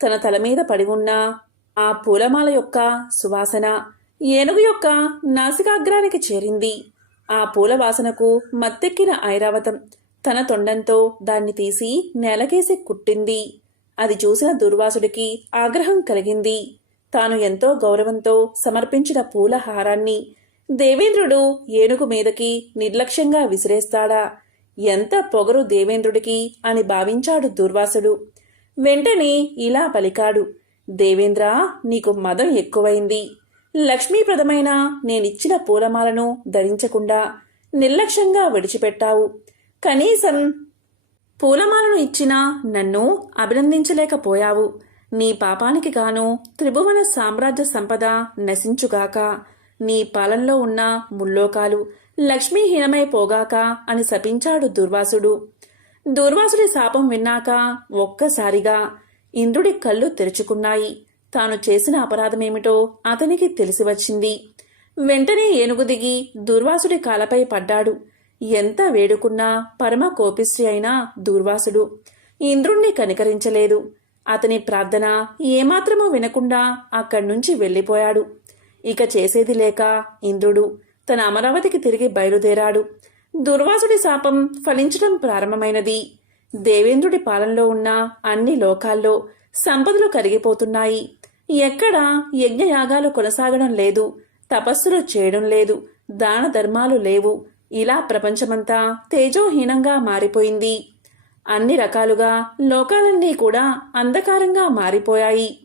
తన తల మీద పడి ఉన్న ఆ పూలమాల యొక్క సువాసన ఏనుగు యొక్క నాసికాగ్రానికి చేరింది. ఆ పూల వాసనకు మత్తెక్కిన ఐరావతం తన తొండంతో దాన్ని తీసి నేలకేసి కుట్టింది. అది చూసిన దుర్వాసుడికి ఆగ్రహం కలిగింది. తాను ఎంతో గౌరవంతో సమర్పించిన పూల హారాన్ని దేవేంద్రుడు ఏనుగు మీదకి నిర్లక్ష్యంగా విసిరేస్తాడా? ఎంత పొగరు దేవేంద్రుడికి అని భావించాడు దుర్వాసుడు. వెంటనే ఇలా పలికాడు, దేవేంద్ర, నీకు మదం ఎక్కువైంది. లక్ష్మీప్రదమైన నేనిచ్చిన పూలమాలను ధరించకుండా నిర్లక్ష్యంగా విడిచిపెట్టావు. కనీసం పూలమాలను ఇచ్చినా నన్ను అభినందించలేకపోయావు. నీ పాపానికి గాను త్రిభువన సామ్రాజ్య సంపద నశించుగాక, నీ పాలనలో ఉన్న ముల్లోకాలు లక్ష్మీహీనమైపోగాక అని శపించాడు దుర్వాసుడు. దుర్వాసుడి శాపం విన్నాక ఒక్కసారిగా ఇంద్రుడి కళ్ళు తెరుచుకున్నాయి. తాను చేసిన అపరాధమేమిటో అతనికి తెలిసి వచ్చింది. వెంటనే ఏనుగు దిగి దుర్వాసుడి కాలపై పడ్డాడు. ఎంత వేడుకున్నా పరమ కోపిష్టి అయిన దుర్వాసుడు ఇంద్రుణ్ణి కనికరించలేదు. అతని ప్రార్థన ఏమాత్రమూ వినకుండా అక్కడ్నుంచి వెళ్ళిపోయాడు. ఇక చేసేది లేక ఇంద్రుడు తన అమరావతికి తిరిగి బయలుదేరాడు. దుర్వాసుడి శాపం ఫలించడం ప్రారంభమైనది. దేవేంద్రుడి పాలనలో ఉన్న అన్ని లోకాల్లో సంపదలు కరిగిపోతున్నాయి. ఎక్కడా యజ్ఞయాగాలు కొనసాగడం లేదు, తపస్సులు చేయడం లేదు, దాన ధర్మాలు లేవు. ఇలా ప్రపంచమంతా తేజోహీనంగా మారిపోయింది. అన్ని రకాలుగా లోకాలన్నీ కూడా అంధకారంగా మారిపోయాయి.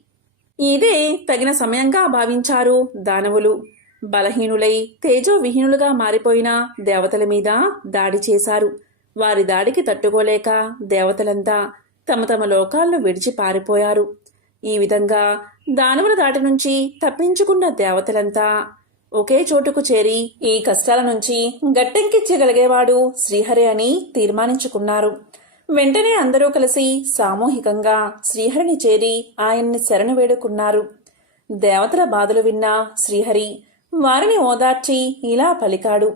ఇదే తగిన సమయంగా భావించారు దానవులు. బలహీనులై తేజోవిహీనులుగా మారిపోయిన దేవతల మీద దాడి చేశారు. వారి దాడికి తట్టుకోలేక దేవతలంతా తమ తమ లోకాలను విడిచి పారిపోయారు. ఈ విధంగా దానవుల దాటి నుంచి తప్పించుకున్న దేవతలంతా ఒకే చోటుకు చేరి ఈ కష్టాల నుంచి గట్టెంకించగలిగేవాడు శ్రీహరి అని తీర్మానించుకున్నారు. వెంటనే అందరూ కలిసి సామూహికంగా శ్రీహరిని చేరి ఆయన్ని శరణు వేడుకున్నారు. దేవతల బాధలు విన్న శ్రీహరి వారిని ఓదార్చి ఇలా పలికాడు,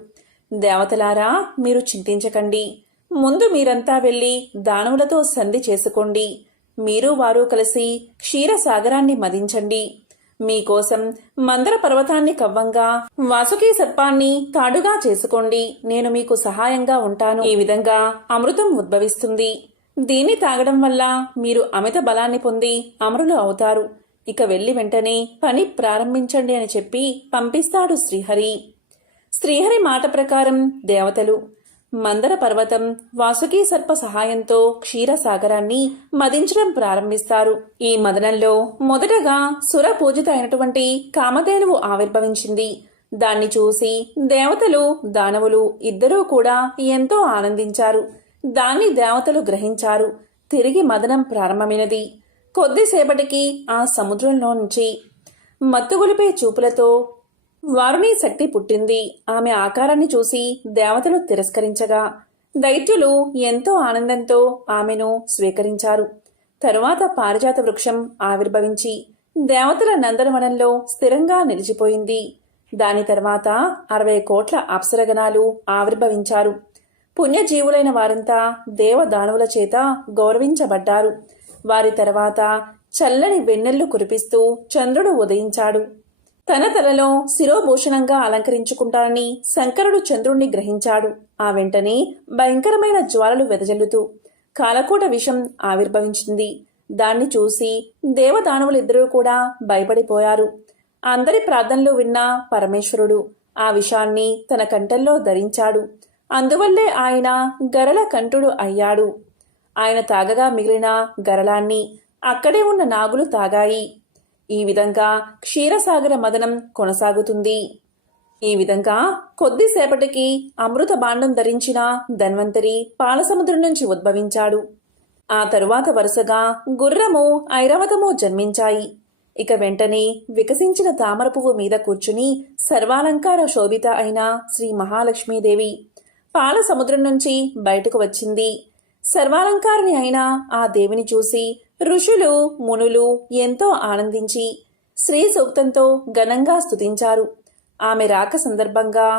దేవతలారా, మీరు చింతించకండి. ముందు మీరంతా వెళ్లి దానవులతో సంధి చేసుకోండి. మీరు వారు కలిసి క్షీరసాగరాన్ని మదించండి. మీకోసం మందర పర్వతాన్ని కవ్వంగా వాసుకీ సర్పాన్ని తాడుగా చేసుకోండి. నేను మీకు సహాయంగా ఉంటాను. ఈ విధంగా అమృతం ఉద్భవిస్తుంది. దీన్ని తాగడం వల్ల మీరు అమిత బలాన్ని పొంది అమరులు అవుతారు. ఇక వెళ్లి వెంటనే పని ప్రారంభించండి అని చెప్పి పంపిస్తాడు శ్రీహరి. శ్రీహరి మాట ప్రకారం దేవతలు మందర పర్వతం వాసుకీ సర్ప సహాయంతో క్షీరసాగరాన్ని మదించడం ప్రారంభిస్తారు. ఈ మదనంలో మొదటగా సుర పూజిత అయినటువంటి కామధేనువు ఆవిర్భవించింది. దాన్ని చూసి దేవతలు దానవులు ఇద్దరూ కూడా ఎంతో ఆనందించారు. దాన్ని దేవతలు గ్రహించారు. తిరిగి మదనం ప్రారంభమైనది. కొద్దిసేపటికి ఆ సముద్రంలో నుంచి మత్తుగొలిపే చూపులతో వారుని శక్తి పుట్టింది. ఆమె ఆకారాన్ని చూసి దేవతలు తిరస్కరించగా దైత్యులు ఎంతో ఆనందంతో ఆమెను స్వీకరించారు. తరువాత పారిజాత వృక్షం ఆవిర్భవించి దేవతల నందనవనంలో స్థిరంగా నిలిచిపోయింది. దాని తర్వాత 60 కోట్ల అప్సరగణాలు ఆవిర్భవించారు. పుణ్యజీవులైన వారంతా దేవదానవుల చేత గౌరవించబడ్డారు. వారి తర్వాత చల్లని వెన్నెల్లు కురిపిస్తూ చంద్రుడు ఉదయించాడు. తన తలలో శిరోభూషణంగా అలంకరించుకుంటానని శంకరుడు చంద్రుణ్ణి గ్రహించాడు. ఆ వెంటనే భయంకరమైన జ్వాలలు వెదజల్లుతూ కాలకూట విషం ఆవిర్భవించింది. దాన్ని చూసి దేవదానవులిద్దరూ కూడా భయపడిపోయారు. అందరి ప్రార్థనలు విన్న పరమేశ్వరుడు ఆ విషాన్ని తన కంఠంలో ధరించాడు. అందువల్లే ఆయన గరళ కంఠుడు అయ్యాడు. ఆయన తాగగా మిగిలిన గరళాన్ని అక్కడే ఉన్న నాగులు తాగాయి. ఈ విధంగా క్షీరసాగర మదనం కొనసాగుతుంది. ఈ విధంగా కొద్దిసేపటికి అమృత బాండం ధరించిన ధన్వంతరి పాలసముద్రం నుంచి ఉద్భవించాడు. ఆ తరువాత వరుసగా గుర్రము, ఐరావతము జన్మించాయి. ఇక వెంటనే వికసించిన తామర పువ్వు మీద కూర్చుని సర్వాలంకార శోభిత అయిన శ్రీ మహాలక్ష్మీదేవి పాల సముద్రం నుంచి బయటకు వచ్చింది. సర్వాలంకారిణి అయిన ఆ దేవిని చూసి ఋషులు, మునులు ఎంతో ఆనందించి శ్రీ సూక్తంతో ఘనంగా స్తుతించారు. ఆమె రాక సందర్భంగా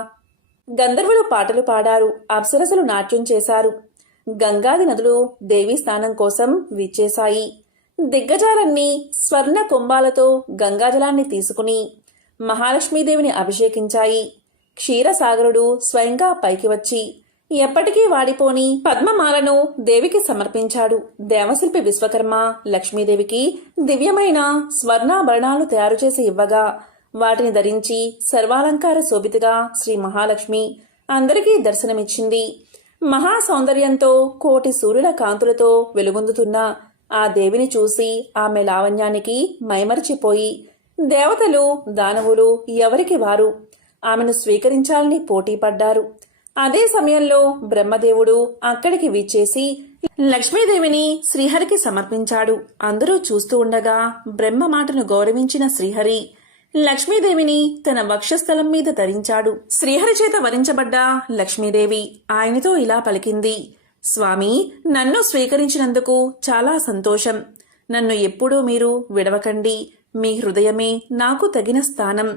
గంధర్వులు పాటలు పాడారు, అప్సరసలు నాట్యం చేశారు. గంగాది నదులు దేవీ స్నానం కోసం విచ్చేశాయి. దిగ్గజాలన్నీ స్వర్ణ కుంభాలతో గంగాజలాన్ని తీసుకుని మహాలక్ష్మీదేవిని అభిషేకించాయి. క్షీరసాగరుడు స్వయంగా పైకి వచ్చి ఎప్పటికీ వాడిపోని పద్మమాలను దేవికి సమర్పించాడు. దేవశిల్పి విశ్వకర్మ లక్ష్మీదేవికి దివ్యమైన స్వర్ణాభరణాలు తయారు చేసి ఇవ్వగా వాటిని ధరించి సర్వాలంకార శోభితగా శ్రీ మహాలక్ష్మి అందరికీ దర్శనమిచ్చింది. మహా సౌందర్యంతో కోటి సూర్యుల కాంతులతో వెలుగొందుతున్న ఆ దేవిని చూసి ఆమె లావణ్యానికి మైమరిచిపోయి దేవతలు, దానవులు ఎవరికి వారు ఆమెను స్వీకరించాలని పోటీపడ్డారు. అదే సమయంలో బ్రహ్మదేవుడు అక్కడికి విచ్చేసి లక్ష్మీదేవిని శ్రీహరికి సమర్పించాడు. అందరూ చూస్తూ ఉండగా బ్రహ్మ మాటను గౌరవించిన శ్రీహరి లక్ష్మీదేవిని తన వక్షస్థలం మీద ధరించాడు. శ్రీహరి చేత వరించబడ్డ లక్ష్మీదేవి ఆయనతో ఇలా పలికింది: స్వామి, నన్ను స్వీకరించినందుకు చాలా సంతోషం. నన్ను ఎప్పుడూ మీరు విడవకండి. మీ హృదయమే నాకు తగిన స్థానం.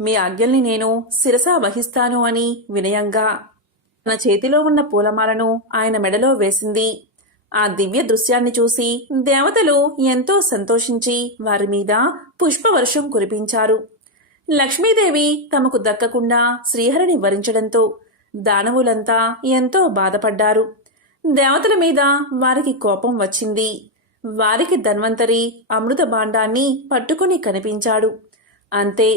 మీ ఆజ్ఞల్ని నేను శిరసా వహిస్తాను అని వినయంగా తన చేతిలో ఉన్న పూలమాలను ఆయన మెడలో వేసింది. ఆ దివ్య దృశ్యాన్ని చూసి దేవతలు ఎంతో సంతోషించి వారి మీద పుష్పవర్షం కురిపించారు. లక్ష్మీదేవి తమకు దక్కకుండా శ్రీహరిని వరించడంతో దానవులంతా ఎంతో బాధపడ్డారు. దేవతల మీద వారికి కోపం వచ్చింది. వారికి ధన్వంతరి అమృత భాండాన్ని పట్టుకుని కనిపించాడు. అంతే,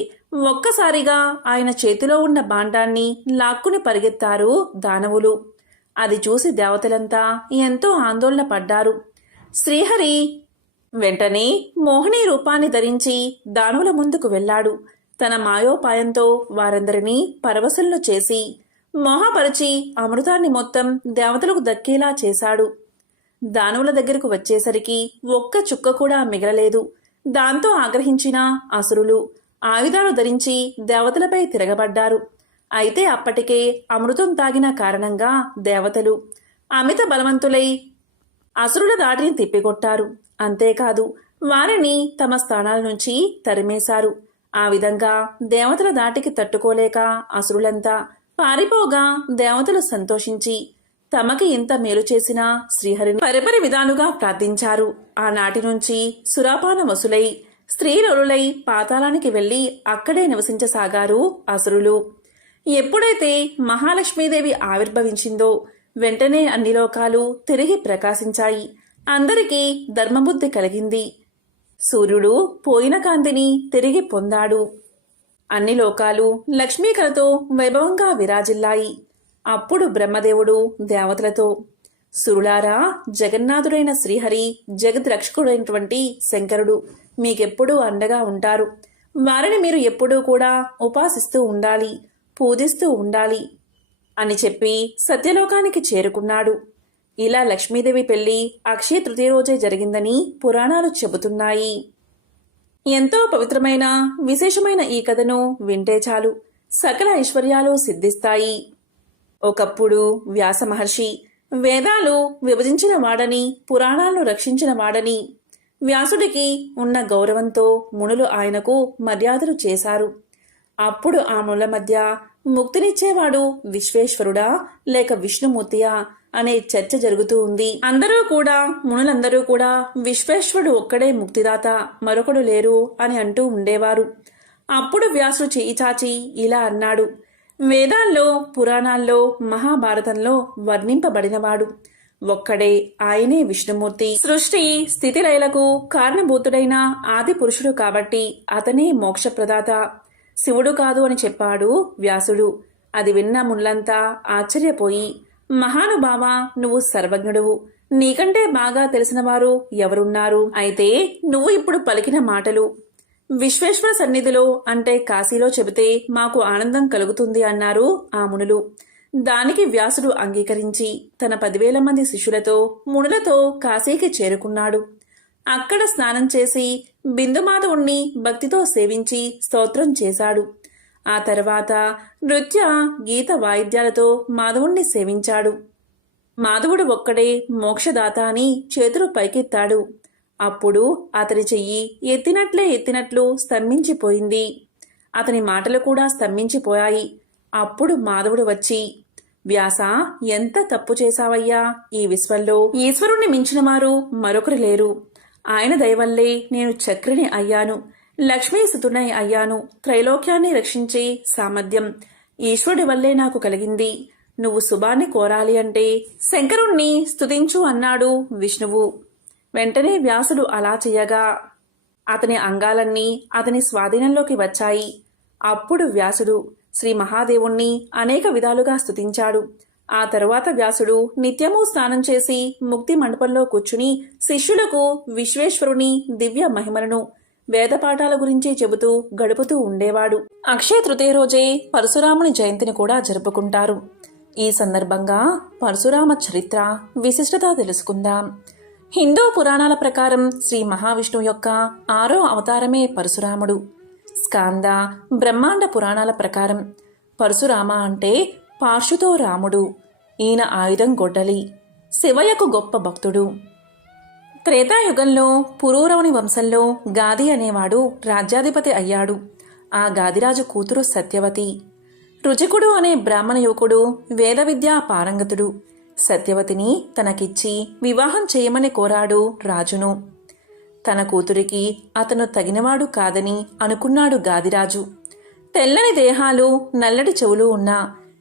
ఒక్కసారిగా ఆయన చేతిలో ఉన్న భాండాన్ని లాక్కుని పరిగెత్తారు దానవులు. అది చూసి దేవతలంతా ఎంతో ఆందోళన పడ్డారు. శ్రీహరి వెంటనే మోహిని రూపాన్ని ధరించి దానవుల ముందుకు వెళ్లాడు. తన మాయోపాయంతో వారందరినీ పరవశులను చేసి మోహపరిచి అమృతాన్ని మొత్తం దేవతలకు దక్కేలా చేశాడు. దానవుల దగ్గరకు వచ్చేసరికి ఒక్క చుక్క కూడా మిగలలేదు. దాంతో ఆగ్రహించిన అసురులు ఆయుధాలు ధరించి దేవతలపై తిరగబడ్డారు. అయితే అప్పటికే అమృతం తాగిన కారణంగా దేవతలు అమిత బలవంతులై అసురుల దాడిని తిప్పికొట్టారు. అంతేకాదు, వారిని తమ స్థానాల నుంచి తరిమేశారు. ఆ విధంగా దేవతల దాటికి తట్టుకోలేక అసురులంతా పారిపోగా దేవతలు సంతోషించి తమకి ఇంత మేలు చేసిన శ్రీహరిని పరిపరి విధాలుగా ప్రార్థించారు. ఆనాటి నుంచి సురాపాన వసులై స్త్రీలులై పాతాళానికి వెళ్లి అక్కడే నివసించసాగారు అసురులు. ఎప్పుడైతే మహాలక్ష్మీదేవి ఆవిర్భవించిందో వెంటనే అన్ని లోకాలు తిరిగి ప్రకాశించాయి. అందరికీ ధర్మబుద్ధి కలిగింది. సూర్యుడు పోయిన కాంతిని తిరిగి పొందాడు. అన్ని లోకాలు లక్ష్మీకలతో వైభవంగా విరాజిల్లాయి. అప్పుడు బ్రహ్మదేవుడు దేవతలతో, సురులారా, జగన్నాథుడైన శ్రీహరి, జగద్రక్షకుడైనటువంటి శంకరుడు మీకెప్పుడూ అండగా ఉంటారు. వారిని మీరు ఎప్పుడూ కూడా ఉపాసిస్తూ ఉండాలి, పూజిస్తూ ఉండాలి అని చెప్పి సత్యలోకానికి చేరుకున్నాడు. ఇలా లక్ష్మీదేవి పెళ్లి అక్షయ తృతీయ రోజే జరిగిందని పురాణాలు చెబుతున్నాయి. ఎంతో పవిత్రమైన విశేషమైన ఈ కథను వింటే చాలు సకల ఐశ్వర్యాలు సిద్ధిస్తాయి. ఒకప్పుడు వ్యాస మహర్షి వేదాలు విభజించిన వాడని, పురాణాలను రక్షించిన వాడని వ్యాసుడికి ఉన్న గౌరవంతో మునులు ఆయనకు మర్యాదలు చేశారు. అప్పుడు ఆ మునుల మధ్య ముక్తినిచ్చేవాడు విశ్వేశ్వరుడా లేక విష్ణుమూర్తియా అనే చర్చ జరుగుతూ ఉంది. మునులందరూ కూడా విశ్వేశ్వరుడు ఒక్కడే ముక్తిదాత, మరొకడు లేరు అని అంటూ ఉండేవారు. అప్పుడు వ్యాసుడు చేయి చాచి ఇలా అన్నాడు: వేదాల్లో, పురాణాల్లో, మహాభారతంలో వర్ణింపబడినవాడు ఒక్కడే, ఆయనే విష్ణుమూర్తి. సృష్టి స్థితిలయలకు కారణభూతుడైన ఆది పురుషుడు కాబట్టి అతనే మోక్షప్రదాత, శివుడు కాదు అని చెప్పాడు వ్యాసుడు. అది విన్న మునులంతా ఆశ్చర్యపోయి, మహానుభావ, నువ్వు సర్వజ్ఞుడువు, నీకంటే బాగా తెలిసిన వారు ఎవరున్నారు? అయితే నువ్వు ఇప్పుడు పలికిన మాటలు విశ్వేశ్వర సన్నిధిలో అంటే కాశీలో చెబితే మాకు ఆనందం కలుగుతుంది అన్నారు ఆ మునులు. దానికి వ్యాసుడు అంగీకరించి తన 10,000 మంది శిష్యులతో మునులతో కాశీకి చేరుకున్నాడు. అక్కడ స్నానం చేసి బిందుమాధవుణ్ణి భక్తితో సేవించి స్తోత్రం చేశాడు. ఆ తర్వాత నృత్య గీత వాయిద్యాలతో మాధవుణ్ణి సేవించాడు. మాధవుడు ఒక్కడే మోక్షదాత అని చేతులు పైకెత్తాడు. అప్పుడు అతని చెయ్యి ఎత్తినట్లు స్తంభించిపోయింది. అతని మాటలు కూడా స్తంభించిపోయాయి. అప్పుడు మాధవుడు వచ్చి, వ్యాస, ఎంత తప్పు చేశావయ్యా! ఈ విశ్వంలో ఈశ్వరుణ్ణి మించిన వారు మరొకరు లేరు. ఆయన దయవల్లే నేను చక్రిని అయ్యాను, లక్ష్మీసుతుడై అయ్యాను. త్రైలోక్యాన్ని రక్షించే సామర్థ్యం ఈశ్వరుడి వల్లే నాకు కలిగింది. నువ్వు శుభాన్ని కోరాలి అంటే శంకరుణ్ణి స్తుతించు అన్నాడు విష్ణువు. వెంటనే వ్యాసుడు అలా చెయ్యగా అతని అంగాలన్నీ అతని స్వాధీనంలోకి వచ్చాయి. అప్పుడు వ్యాసుడు శ్రీ మహాదేవుణ్ణి అనేక విధాలుగా స్తుతించాడు. ఆ తరువాత వ్యాసుడు నిత్యమూ స్నానం చేసి ముక్తి మండపంలో కూర్చుని శిష్యులకు విశ్వేశ్వరుని దివ్య మహిమలను, వేదపాఠాల గురించి చెబుతూ గడుపుతూ ఉండేవాడు. అక్షయ తృతీయ రోజే పరశురాముని జయంతిని కూడా జరుపుకుంటారు. ఈ సందర్భంగా పరశురామ చరిత్ర విశిష్టత తెలుసుకుందాం. హిందూ పురాణాల ప్రకారం శ్రీ మహావిష్ణువు యొక్క 6వ అవతారమే పరశురాముడు. స్కాంద, బ్రహ్మాండ పురాణాల ప్రకారం పరశురామ అంటే పార్శుతో రాముడు. ఈయన ఆయుధం గొడ్డలి, శివయ్యకు గొప్ప భక్తుడు. త్రేతాయుగంలో పురూరవుని వంశంలో గాది అనేవాడు రాజ్యాధిపతి అయ్యాడు. ఆ గాదిరాజు కూతురు సత్యవతి. రుచికుడు అనే బ్రాహ్మణ యువకుడు వేద విద్యా పారంగతుడు. సత్యవతిని తనకిచ్చి వివాహం చేయమని కోరాడు రాజును. తన కూతురికి అతను తగినవాడు కాదని అనుకున్నాడు గాదిరాజు. తెల్లని దేహాలు, నల్లటి చెవులు ఉన్న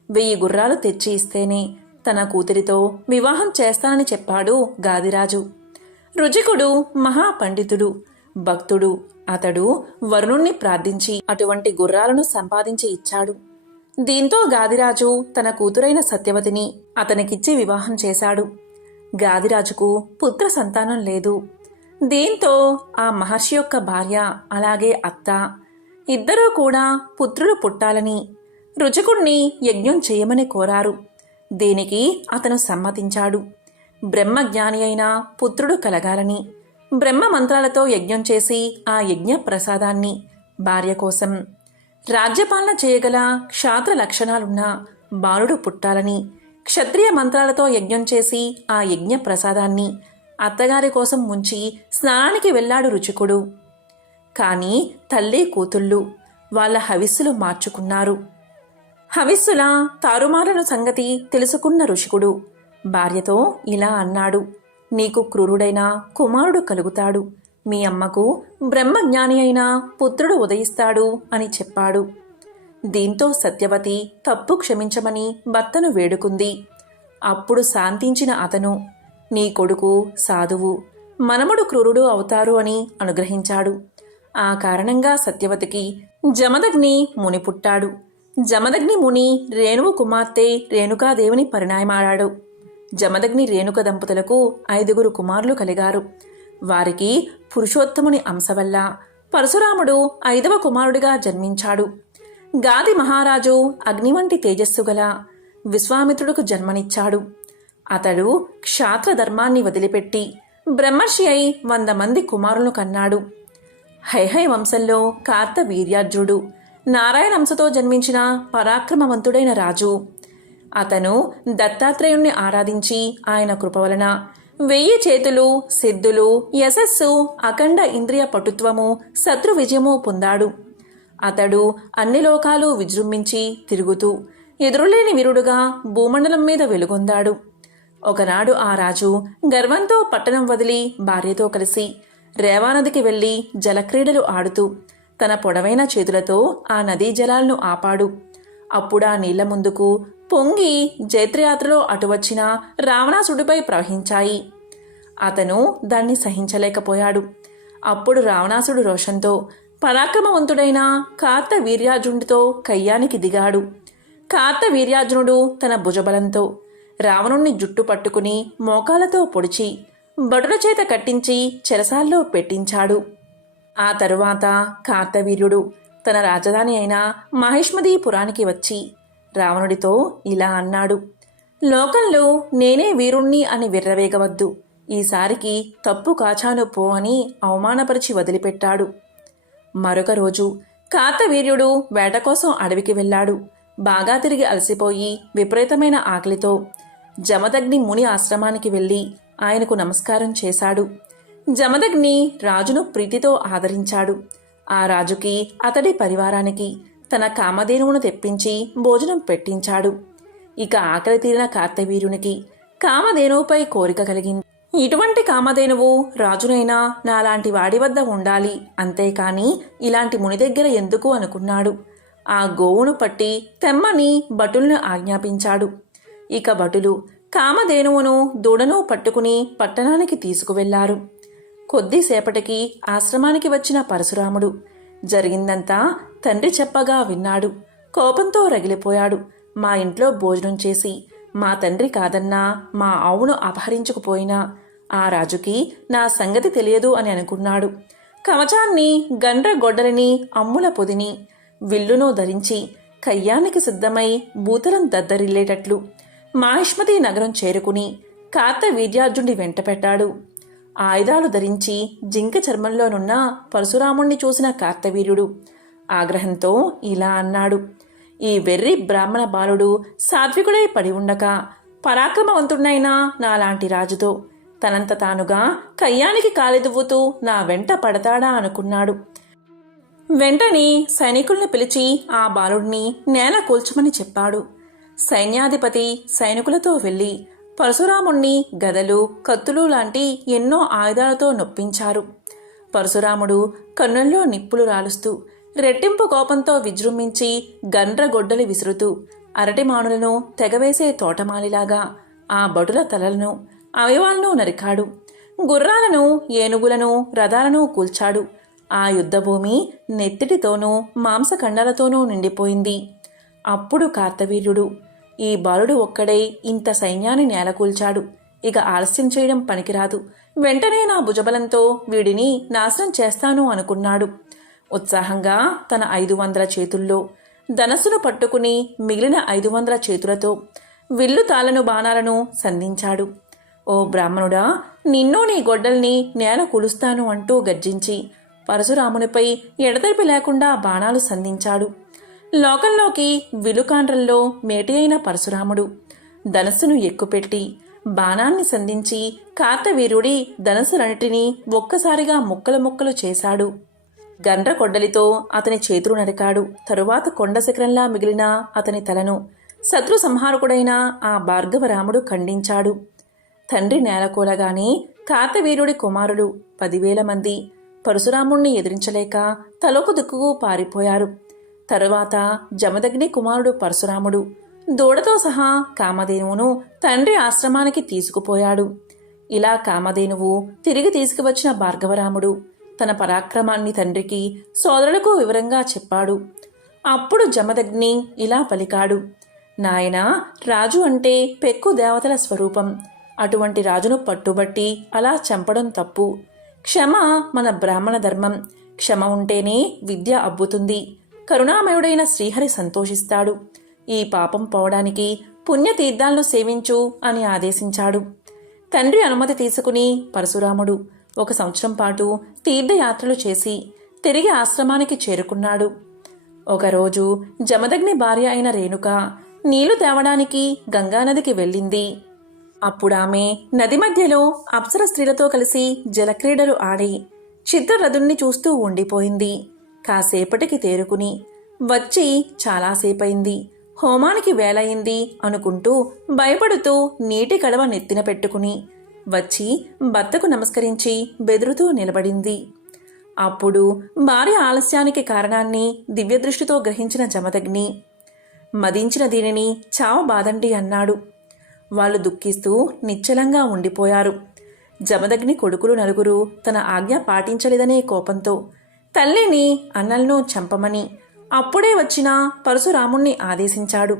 1000 గుర్రాలు తెచ్చి ఇస్తేనే తన కూతురితో వివాహం చేస్తానని చెప్పాడు గాదిరాజు. రుచికుడు మహాపండితుడు, భక్తుడు. అతడు వరుణుణ్ణి ప్రార్థించి అటువంటి గుర్రాలను సంపాదించి ఇచ్చాడు. దీంతో గాదిరాజు తన కూతురైన సత్యవతిని అతనికిచ్చి వివాహం చేశాడు. గాదిరాజుకు పుత్ర సంతానం లేదు. దీంతో ఆ మహర్షి యొక్క భార్య అలాగే అత్త ఇద్దరూ కూడా పుత్రులు పుట్టాలని రుచికుణ్ణి యజ్ఞం చేయమని కోరారు. దీనికి అతను సమ్మతించాడు. బ్రహ్మజ్ఞాని అయిన పుత్రుడు కలగాలని బ్రహ్మ మంత్రాలతో యజ్ఞం చేసి ఆ యజ్ఞ ప్రసాదాన్ని భార్య కోసం, రాజ్యపాలన చేయగల క్షాత్ర లక్షణాలున్న బాలుడు పుట్టాలని క్షత్రియ మంత్రాలతో యజ్ఞం చేసి ఆ యజ్ఞ ప్రసాదాన్ని అత్తగారి కోసం ఉంచి స్నానానికి వెళ్ళాడు రుచికుడు. కాని తల్లి కూతుళ్ళు వాళ్ళ హవిస్సులు మార్చుకున్నారు. హవిస్సుల తారుమారను సంగతి తెలుసుకున్న ఋషికుడు భార్యతో ఇలా అన్నాడు: నీకు క్రూరుడైన కుమారుడు కలుగుతాడు. మీ అమ్మకు బ్రహ్మజ్ఞాని అయిన పుత్రుడు ఉదయిస్తాడు అని చెప్పాడు. దీంతో సత్యవతి తప్పు క్షమించమని భర్తను వేడుకుంది. అప్పుడు శాంతించిన అతను, నీ కొడుకు సాధువు, మనముడు క్రూరుడు అవుతారు అని అనుగ్రహించాడు. ఆ కారణంగా సత్యవతికి జమదగ్ని ముని పుట్టాడు. జమదగ్ని ముని రేణువు కుమార్తె రేణుకాదేవిని పరిణయమాడాడు. జమదగ్ని రేణుక దంపతులకు 5 కుమారులు కలిగారు. వారికి పురుషోత్తముని అంశ వల్ల పరశురాముడు 5వ కుమారుడిగా జన్మించాడు. గాది మహారాజు అగ్ని వంటి తేజస్సు గల విశ్వామిత్రుడుకు జన్మనిచ్చాడు. అతడు క్షాత్ర ధర్మాన్ని వదిలిపెట్టి బ్రహ్మర్షి అయి 100 మంది కుమారులను కన్నాడు. హైహై వంశంలో కార్తవీర్యార్జునుడు నారాయణ అంశతో జన్మించిన పరాక్రమవంతుడైన రాజు. అతను దత్తాత్రేయుణ్ణి ఆరాధించి ఆయన కృప వలన 1000 చేతులు, సిద్ధులు, యశస్సు, అఖండ ఇంద్రియ పటుత్వము, శత్రు విజయము పొందాడు. అతడు అన్ని లోకాలు విజృంభించి తిరుగుతూ ఎదురులేని వీరుడుగా భూమండలం మీద వెలుగొందాడు. ఒకనాడు ఆ రాజు గర్వంతో పట్టణం వదిలి భార్యతో కలిసి రేవానదికి వెళ్లి జలక్రీడలు ఆడుతూ తన పొడవైన చేతులతో ఆ నదీ జలాలను ఆపాడు. అప్పుడా నీళ్ల ముందుకు పొంగి జైత్రయాత్రలో అటువచ్చిన రావణాసుడిపై ప్రవహించాయి. అతను దాన్ని సహించలేకపోయాడు. అప్పుడు రావణాసుడు రోషంతో పరాక్రమవంతుడైన కార్తవీర్యార్జునుడితో కయ్యానికి దిగాడు. కార్తవీర్యార్జునుడు తన భుజబలంతో రావణుణ్ణి జుట్టు పట్టుకుని మోకాలతో పొడిచి భటుల చేత కట్టించి చెరసాల్లో పెట్టించాడు. ఆ తరువాత కార్తవీర్యుడు తన రాజధాని అయిన మహిష్మదీపురానికి వచ్చి రావణుడితో ఇలా అన్నాడు: లోకంలో నేనే వీరుణ్ణి అని విర్రవేగవద్దు. ఈసారికి తప్పు కాచాను పో అని అవమానపరిచి వదిలిపెట్టాడు. మరొక రోజు కార్తవీర్యుడు వేట కోసం అడవికి వెళ్ళాడు. బాగా తిరిగి అలసిపోయి విపరీతమైన ఆకలితో జమదగ్ని ముని ఆశ్రమానికి వెళ్ళి ఆయనకు నమస్కారం చేశాడు. జమదగ్ని రాజును ప్రీతితో ఆదరించాడు. ఆ రాజుకి అతడి పరివారానికి తన కామధేనువును తెప్పించి భోజనం పెట్టించాడు. ఇక ఆకలి తీరిన కార్తవీర్యునికి కామధేనువుపై కోరిక కలిగింది. ఇటువంటి కామధేనువు రాజునైనా నాలాంటి వాడి వద్ద ఉండాలి, అంతేకాని ఇలాంటి ముని దగ్గర ఎందుకు అనుకున్నాడు. ఆ గోవును పట్టి తెమ్మని భటులను ఆజ్ఞాపించాడు. ఇక భటులు కామధేనువును దూడను పట్టుకుని పట్టణానికి తీసుకువెళ్లారు. కొద్దిసేపటికి ఆశ్రమానికి వచ్చిన పరశురాముడు జరిగిందంతా తండ్రి చెప్పగా విన్నాడు. కోపంతో రగిలిపోయాడు. మా ఇంట్లో భోజనం చేసి మా తండ్రి కాదన్నా మా ఆవును అపహరించుకుపోయినా ఆ రాజుకి నా సంగతి తెలియదు అని అనుకున్నాడు. కవచాన్ని, గండ్ర గొడ్డలిని, అమ్ముల పొదిని, విల్లును ధరించి కయ్యానికి సిద్ధమై భూతలం దద్దరిల్లేటట్లు మాహిష్మతి నగరం చేరుకుని కార్తవీర్యార్జునుడి వెంటపెట్టాడు. ఆయుధాలు ధరించి జింక చర్మంలోనున్న పరశురాముణ్ణి చూసిన కార్తవీర్యుడు ఆగ్రహంతో ఇలా అన్నాడు: ఈ వెర్రి బ్రాహ్మణ బాలుడు సాత్వికుడై పడి ఉండక పరాక్రమవంతుడైనా నాలాంటి రాజుతో తనంత తానుగా కయ్యానికి కాలెదువ్వుతూ నా వెంట పడతాడా అనుకున్నాడు. వెంటనే సైనికుల్ని పిలిచి ఆ బాలుడిని నేల కూల్చమని చెప్పాడు. సైన్యాధిపతి సైనికులతో వెళ్లి పరశురాముణ్ణి గదలు, కత్తులు లాంటి ఎన్నో ఆయుధాలతో నొప్పించారు. పరశురాముడు కన్నుల్లో నిప్పులు రాలుస్తూ రెట్టింపు కోపంతో విజృంభించి గండ్రగొడ్డలి విసురుతూ అరటిమానులను తెగవేసే తోటమాలిలాగా ఆ భటుల తలలను, అవయవాలను నరికాడు. గుర్రాలను, ఏనుగులను, రథాలను కూల్చాడు. ఆ యుద్ధభూమి నెత్తిటితోనూ మాంసఖండాలతోనూ నిండిపోయింది. అప్పుడు కార్తవీర్యుడు ఈ బాలుడు ఒక్కడే ఇంత సైన్యాన్ని నేలకూల్చాడు, ఇక ఆలస్యం చేయడం పనికిరాదు, వెంటనే నా భుజబలంతో వీడిని నాశనం చేస్తాను అనుకున్నాడు. ఉత్సాహంగా తన 500 చేతుల్లో ధనస్సును పట్టుకుని మిగిలిన 500 చేతులతో విల్లు తాళను బాణాలను సంధించాడు. ఓ బ్రాహ్మణుడా, నిన్ను నీ గొడ్డల్ని నేల కూలుస్తాను అంటూ గర్జించి పరశురామునిపై ఎడతెరిపి లేకుండా బాణాలు సంధించాడు. లోకంలోకి విలుకాండ్రల్లో మేటి అయిన పరశురాముడు ధనస్సును ఎక్కుపెట్టి బాణాన్ని సంధించి కార్తవీర్యుడి ధనస్సులన్నిటినీ ఒక్కసారిగా ముక్కలు ముక్కలు చేశాడు. గండ్ర కొడ్డలితో అతని చేతులు నరికాడు. తరువాత కొండ శిఖరంలా మిగిలిన అతని తలను శత్రు సంహారకుడైన ఆ భార్గవరాముడు ఖండించాడు. తండ్రి నేలకూలగానే కార్తవీర్యుడి కుమారులు 10,000 మంది పరశురాముణ్ణి ఎదిరించలేక తలొక దిక్కుకు పారిపోయారు. తరువాత జమదగ్ని కుమారుడు పరశురాముడు దూడతో సహా కామధేనువును తండ్రి ఆశ్రమానికి తీసుకుపోయాడు. ఇలా కామధేనువు తిరిగి తీసుకువచ్చిన భార్గవరాముడు తన పరాక్రమాన్ని తండ్రికి, సోదరులకు వివరంగా చెప్పాడు. అప్పుడు జమదగ్ని ఇలా పలికాడు: నాయనా, రాజు అంటే పెక్కు దేవతల స్వరూపం. అటువంటి రాజును పట్టుబట్టి అలా చంపడం తప్పు. క్షమ మన బ్రాహ్మణ ధర్మం. క్షమ ఉంటేనే విద్య అబ్బుతుంది. కరుణామయుడైన శ్రీహరి సంతోషిస్తాడు. ఈ పాపం పోవడానికి పుణ్యతీర్థాలను సేవించు అని ఆదేశించాడు. తండ్రి అనుమతి తీసుకుని పరశురాముడు 1 సంవత్సరం పాటు తీర్థయాత్రలు చేసి తిరిగి ఆశ్రమానికి చేరుకున్నాడు. ఒకరోజు జమదగ్ని భార్య అయిన రేణుక నీళ్లు తేవడానికి గంగానదికి వెళ్ళింది. అప్పుడామె నది మధ్యలో అప్సర స్త్రీలతో కలిసి జలక్రీడలు ఆడి చిత్రరథుణ్ణి చూస్తూ ఉండిపోయింది. కాసేపటికి తేరుకుని వచ్చి చాలాసేపయింది, హోమానికి వేలయింది అనుకుంటూ భయపడుతూ నీటి కడవ నెత్తిన పెట్టుకుని వచ్చి భర్తకు నమస్కరించి బెదురుతూ నిలబడింది. అప్పుడు భార్య ఆలస్యానికి కారణాన్ని దివ్యదృష్టితో గ్రహించిన జమదగ్ని మదించిన దీనిని చావ బాదండి అన్నాడు. వాళ్ళు దుఃఖిస్తూ నిశ్చలంగా ఉండిపోయారు. జమదగ్ని కొడుకులు నలుగురు తన ఆజ్ఞ పాటించలేదనే కోపంతో తల్లిని అన్నలను చంపమని అప్పుడే వచ్చిన పరశురాముణ్ణి ఆదేశించాడు.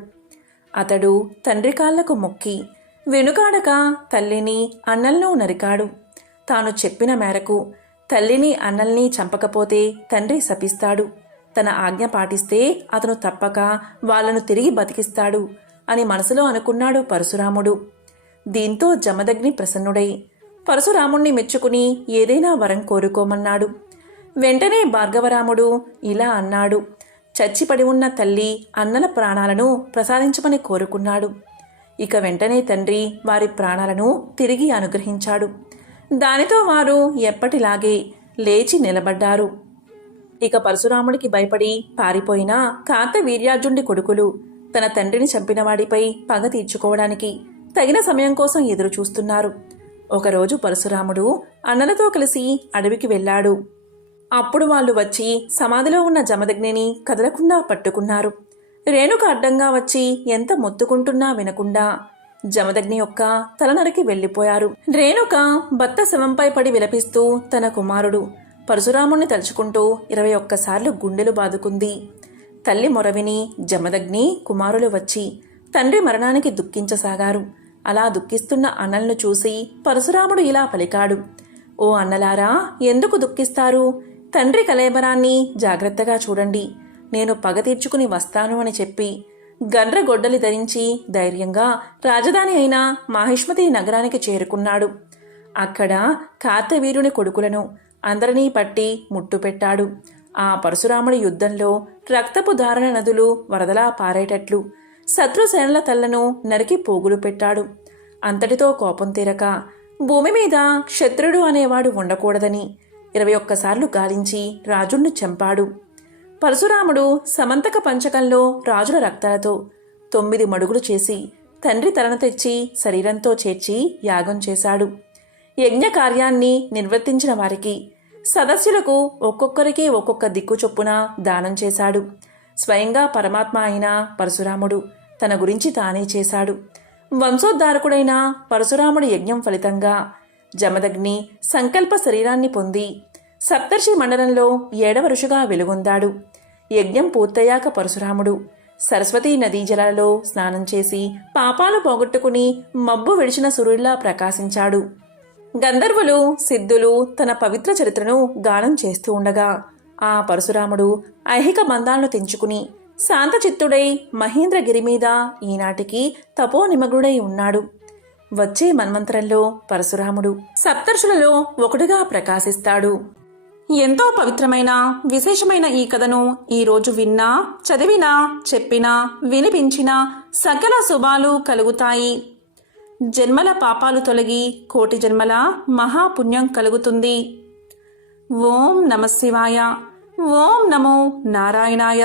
అతడు తండ్రి కాళ్లకు మొక్కి వెనుకాడక తల్లిని అన్నలను నరికాడు. తాను చెప్పిన మేరకు తల్లిని అన్నల్ని చంపకపోతే తండ్రి శపిస్తాడు, తన ఆజ్ఞ పాటిస్తే అతను తప్పక వాళ్లను తిరిగి బతికిస్తాడు అని మనసులో అనుకున్నాడు పరశురాముడు. దీంతో జమదగ్ని ప్రసన్నుడై పరశురాముణ్ణి మెచ్చుకుని ఏదైనా వరం కోరుకోమన్నాడు. వెంటనే భార్గవరాముడు ఇలా అన్నాడు. చచ్చిపడి ఉన్న తల్లి అన్నల ప్రాణాలను ప్రసాదించమని కోరుకున్నాడు. ఇక వెంటనే తండ్రి వారి ప్రాణాలను తిరిగి అనుగ్రహించాడు. దానితో వారు ఎప్పటిలాగే లేచి నిలబడ్డారు. ఇక పరశురాముడికి భయపడి పారిపోయిన కార్తవీర్యార్జునుడి కొడుకులు తన తండ్రిని చంపినవాడిపై పగ తీర్చుకోవడానికి తగిన సమయం కోసం ఎదురు చూస్తున్నారు. ఒకరోజు పరశురాముడు అన్నలతో కలిసి అడవికి వెళ్ళాడు. అప్పుడు వాళ్ళు వచ్చి సమాధిలో ఉన్న జమదగ్నిని కదలకుండా పట్టుకున్నారు. రేణుక అడ్డంగా వచ్చి ఎంత మొత్తుకుంటున్నా వినకుండా జమదగ్ని యొక్క తల నరికి వెళ్లిపోయారు. రేణుక భర్త శవంపై పడి విలపిస్తూ తన కుమారుడు పరశురాముణ్ణి తలుచుకుంటూ 21 సార్లు గుండెలు బాదుకుంది. తల్లి మొరవిని జమదగ్ని కుమారులు వచ్చి తండ్రి మరణానికి దుఃఖించసాగారు. అలా దుఃఖిస్తున్న అన్నలను చూసి పరశురాముడు ఇలా పలికాడు. ఓ అన్నలారా, ఎందుకు దుఃఖిస్తారు? తండ్రి కళేబరాన్ని జాగ్రత్తగా చూడండి, నేను పగ తీర్చుకుని వస్తాను అని చెప్పి గండ్రగొడ్డలి ధరించి ధైర్యంగా రాజధాని అయిన మాహిష్మతి నగరానికి చేరుకున్నాడు. అక్కడ కార్తవీర్యుని కొడుకులను అందరినీ పట్టి ముట్టుపెట్టాడు. ఆ పరశురాముడి యుద్ధంలో రక్తపు ధారణ నదులు వరదలా పారేటట్లు శత్రుసేనల తల్లను నరికి పోగులు పెట్టాడు. అంతటితో కోపం తీరక భూమి మీద క్షత్రుడు అనేవాడు ఉండకూడదని 21 సార్లు గాలించి రాజుణ్ణి చంపాడు. పరశురాముడు సమంతక పంచకంలో రాజుల రక్తాలతో 9 మడుగులు చేసి తండ్రి తలను తెచ్చి శరీరంతో చేర్చి యాగం చేశాడు. యజ్ఞ కార్యాన్ని నిర్వర్తించిన వారికి సదస్సులకు ఒక్కొక్కరికి ఒక్కొక్క దిక్కు చొప్పున దానం చేశాడు. స్వయంగా పరమాత్మ అయిన పరశురాముడు తన గురించి తానే చేశాడు. వంశోద్ధారకుడైన పరశురాముడి యజ్ఞం ఫలితంగా జమదగ్ని సంకల్ప శరీరాన్ని పొంది సప్తర్షి మండలంలో 7వ ఋషిగా వెలుగొందాడు. యజ్ఞం పూర్తయ్యాక పరశురాముడు సరస్వతీ నదీ జలాలలో స్నానం చేసి పాపాలు పోగొట్టుకుని మబ్బు విడిచిన సూర్యుడిలా ప్రకాశించాడు. గంధర్వులు సిద్ధులు తన పవిత్ర చరిత్రను గానం చేస్తూ ఉండగా ఆ పరశురాముడు ఐహిక బంధాలను తెంచుకుని శాంతచిత్తుడై మహేంద్రగిరి మీద ఈనాటికి తపోనిమగ్నుడై ఉన్నాడు. వచ్చే మన్వంతరంలో పరశురాముడు సప్తర్షులలో ఒకటిగా ప్రకాశిస్తాడు. ఎంతో పవిత్రమైన విశేషమైన ఈ కథను ఈరోజు విన్నా, చదివినా, చెప్పినా, వినిపించినా సకల శుభాలు కలుగుతాయి. జన్మల పాపాలు తొలగి కోటి జన్మల మహాపుణ్యం కలుగుతుంది. ఓం నమః శివాయ. ఓం నమో నారాయణాయ.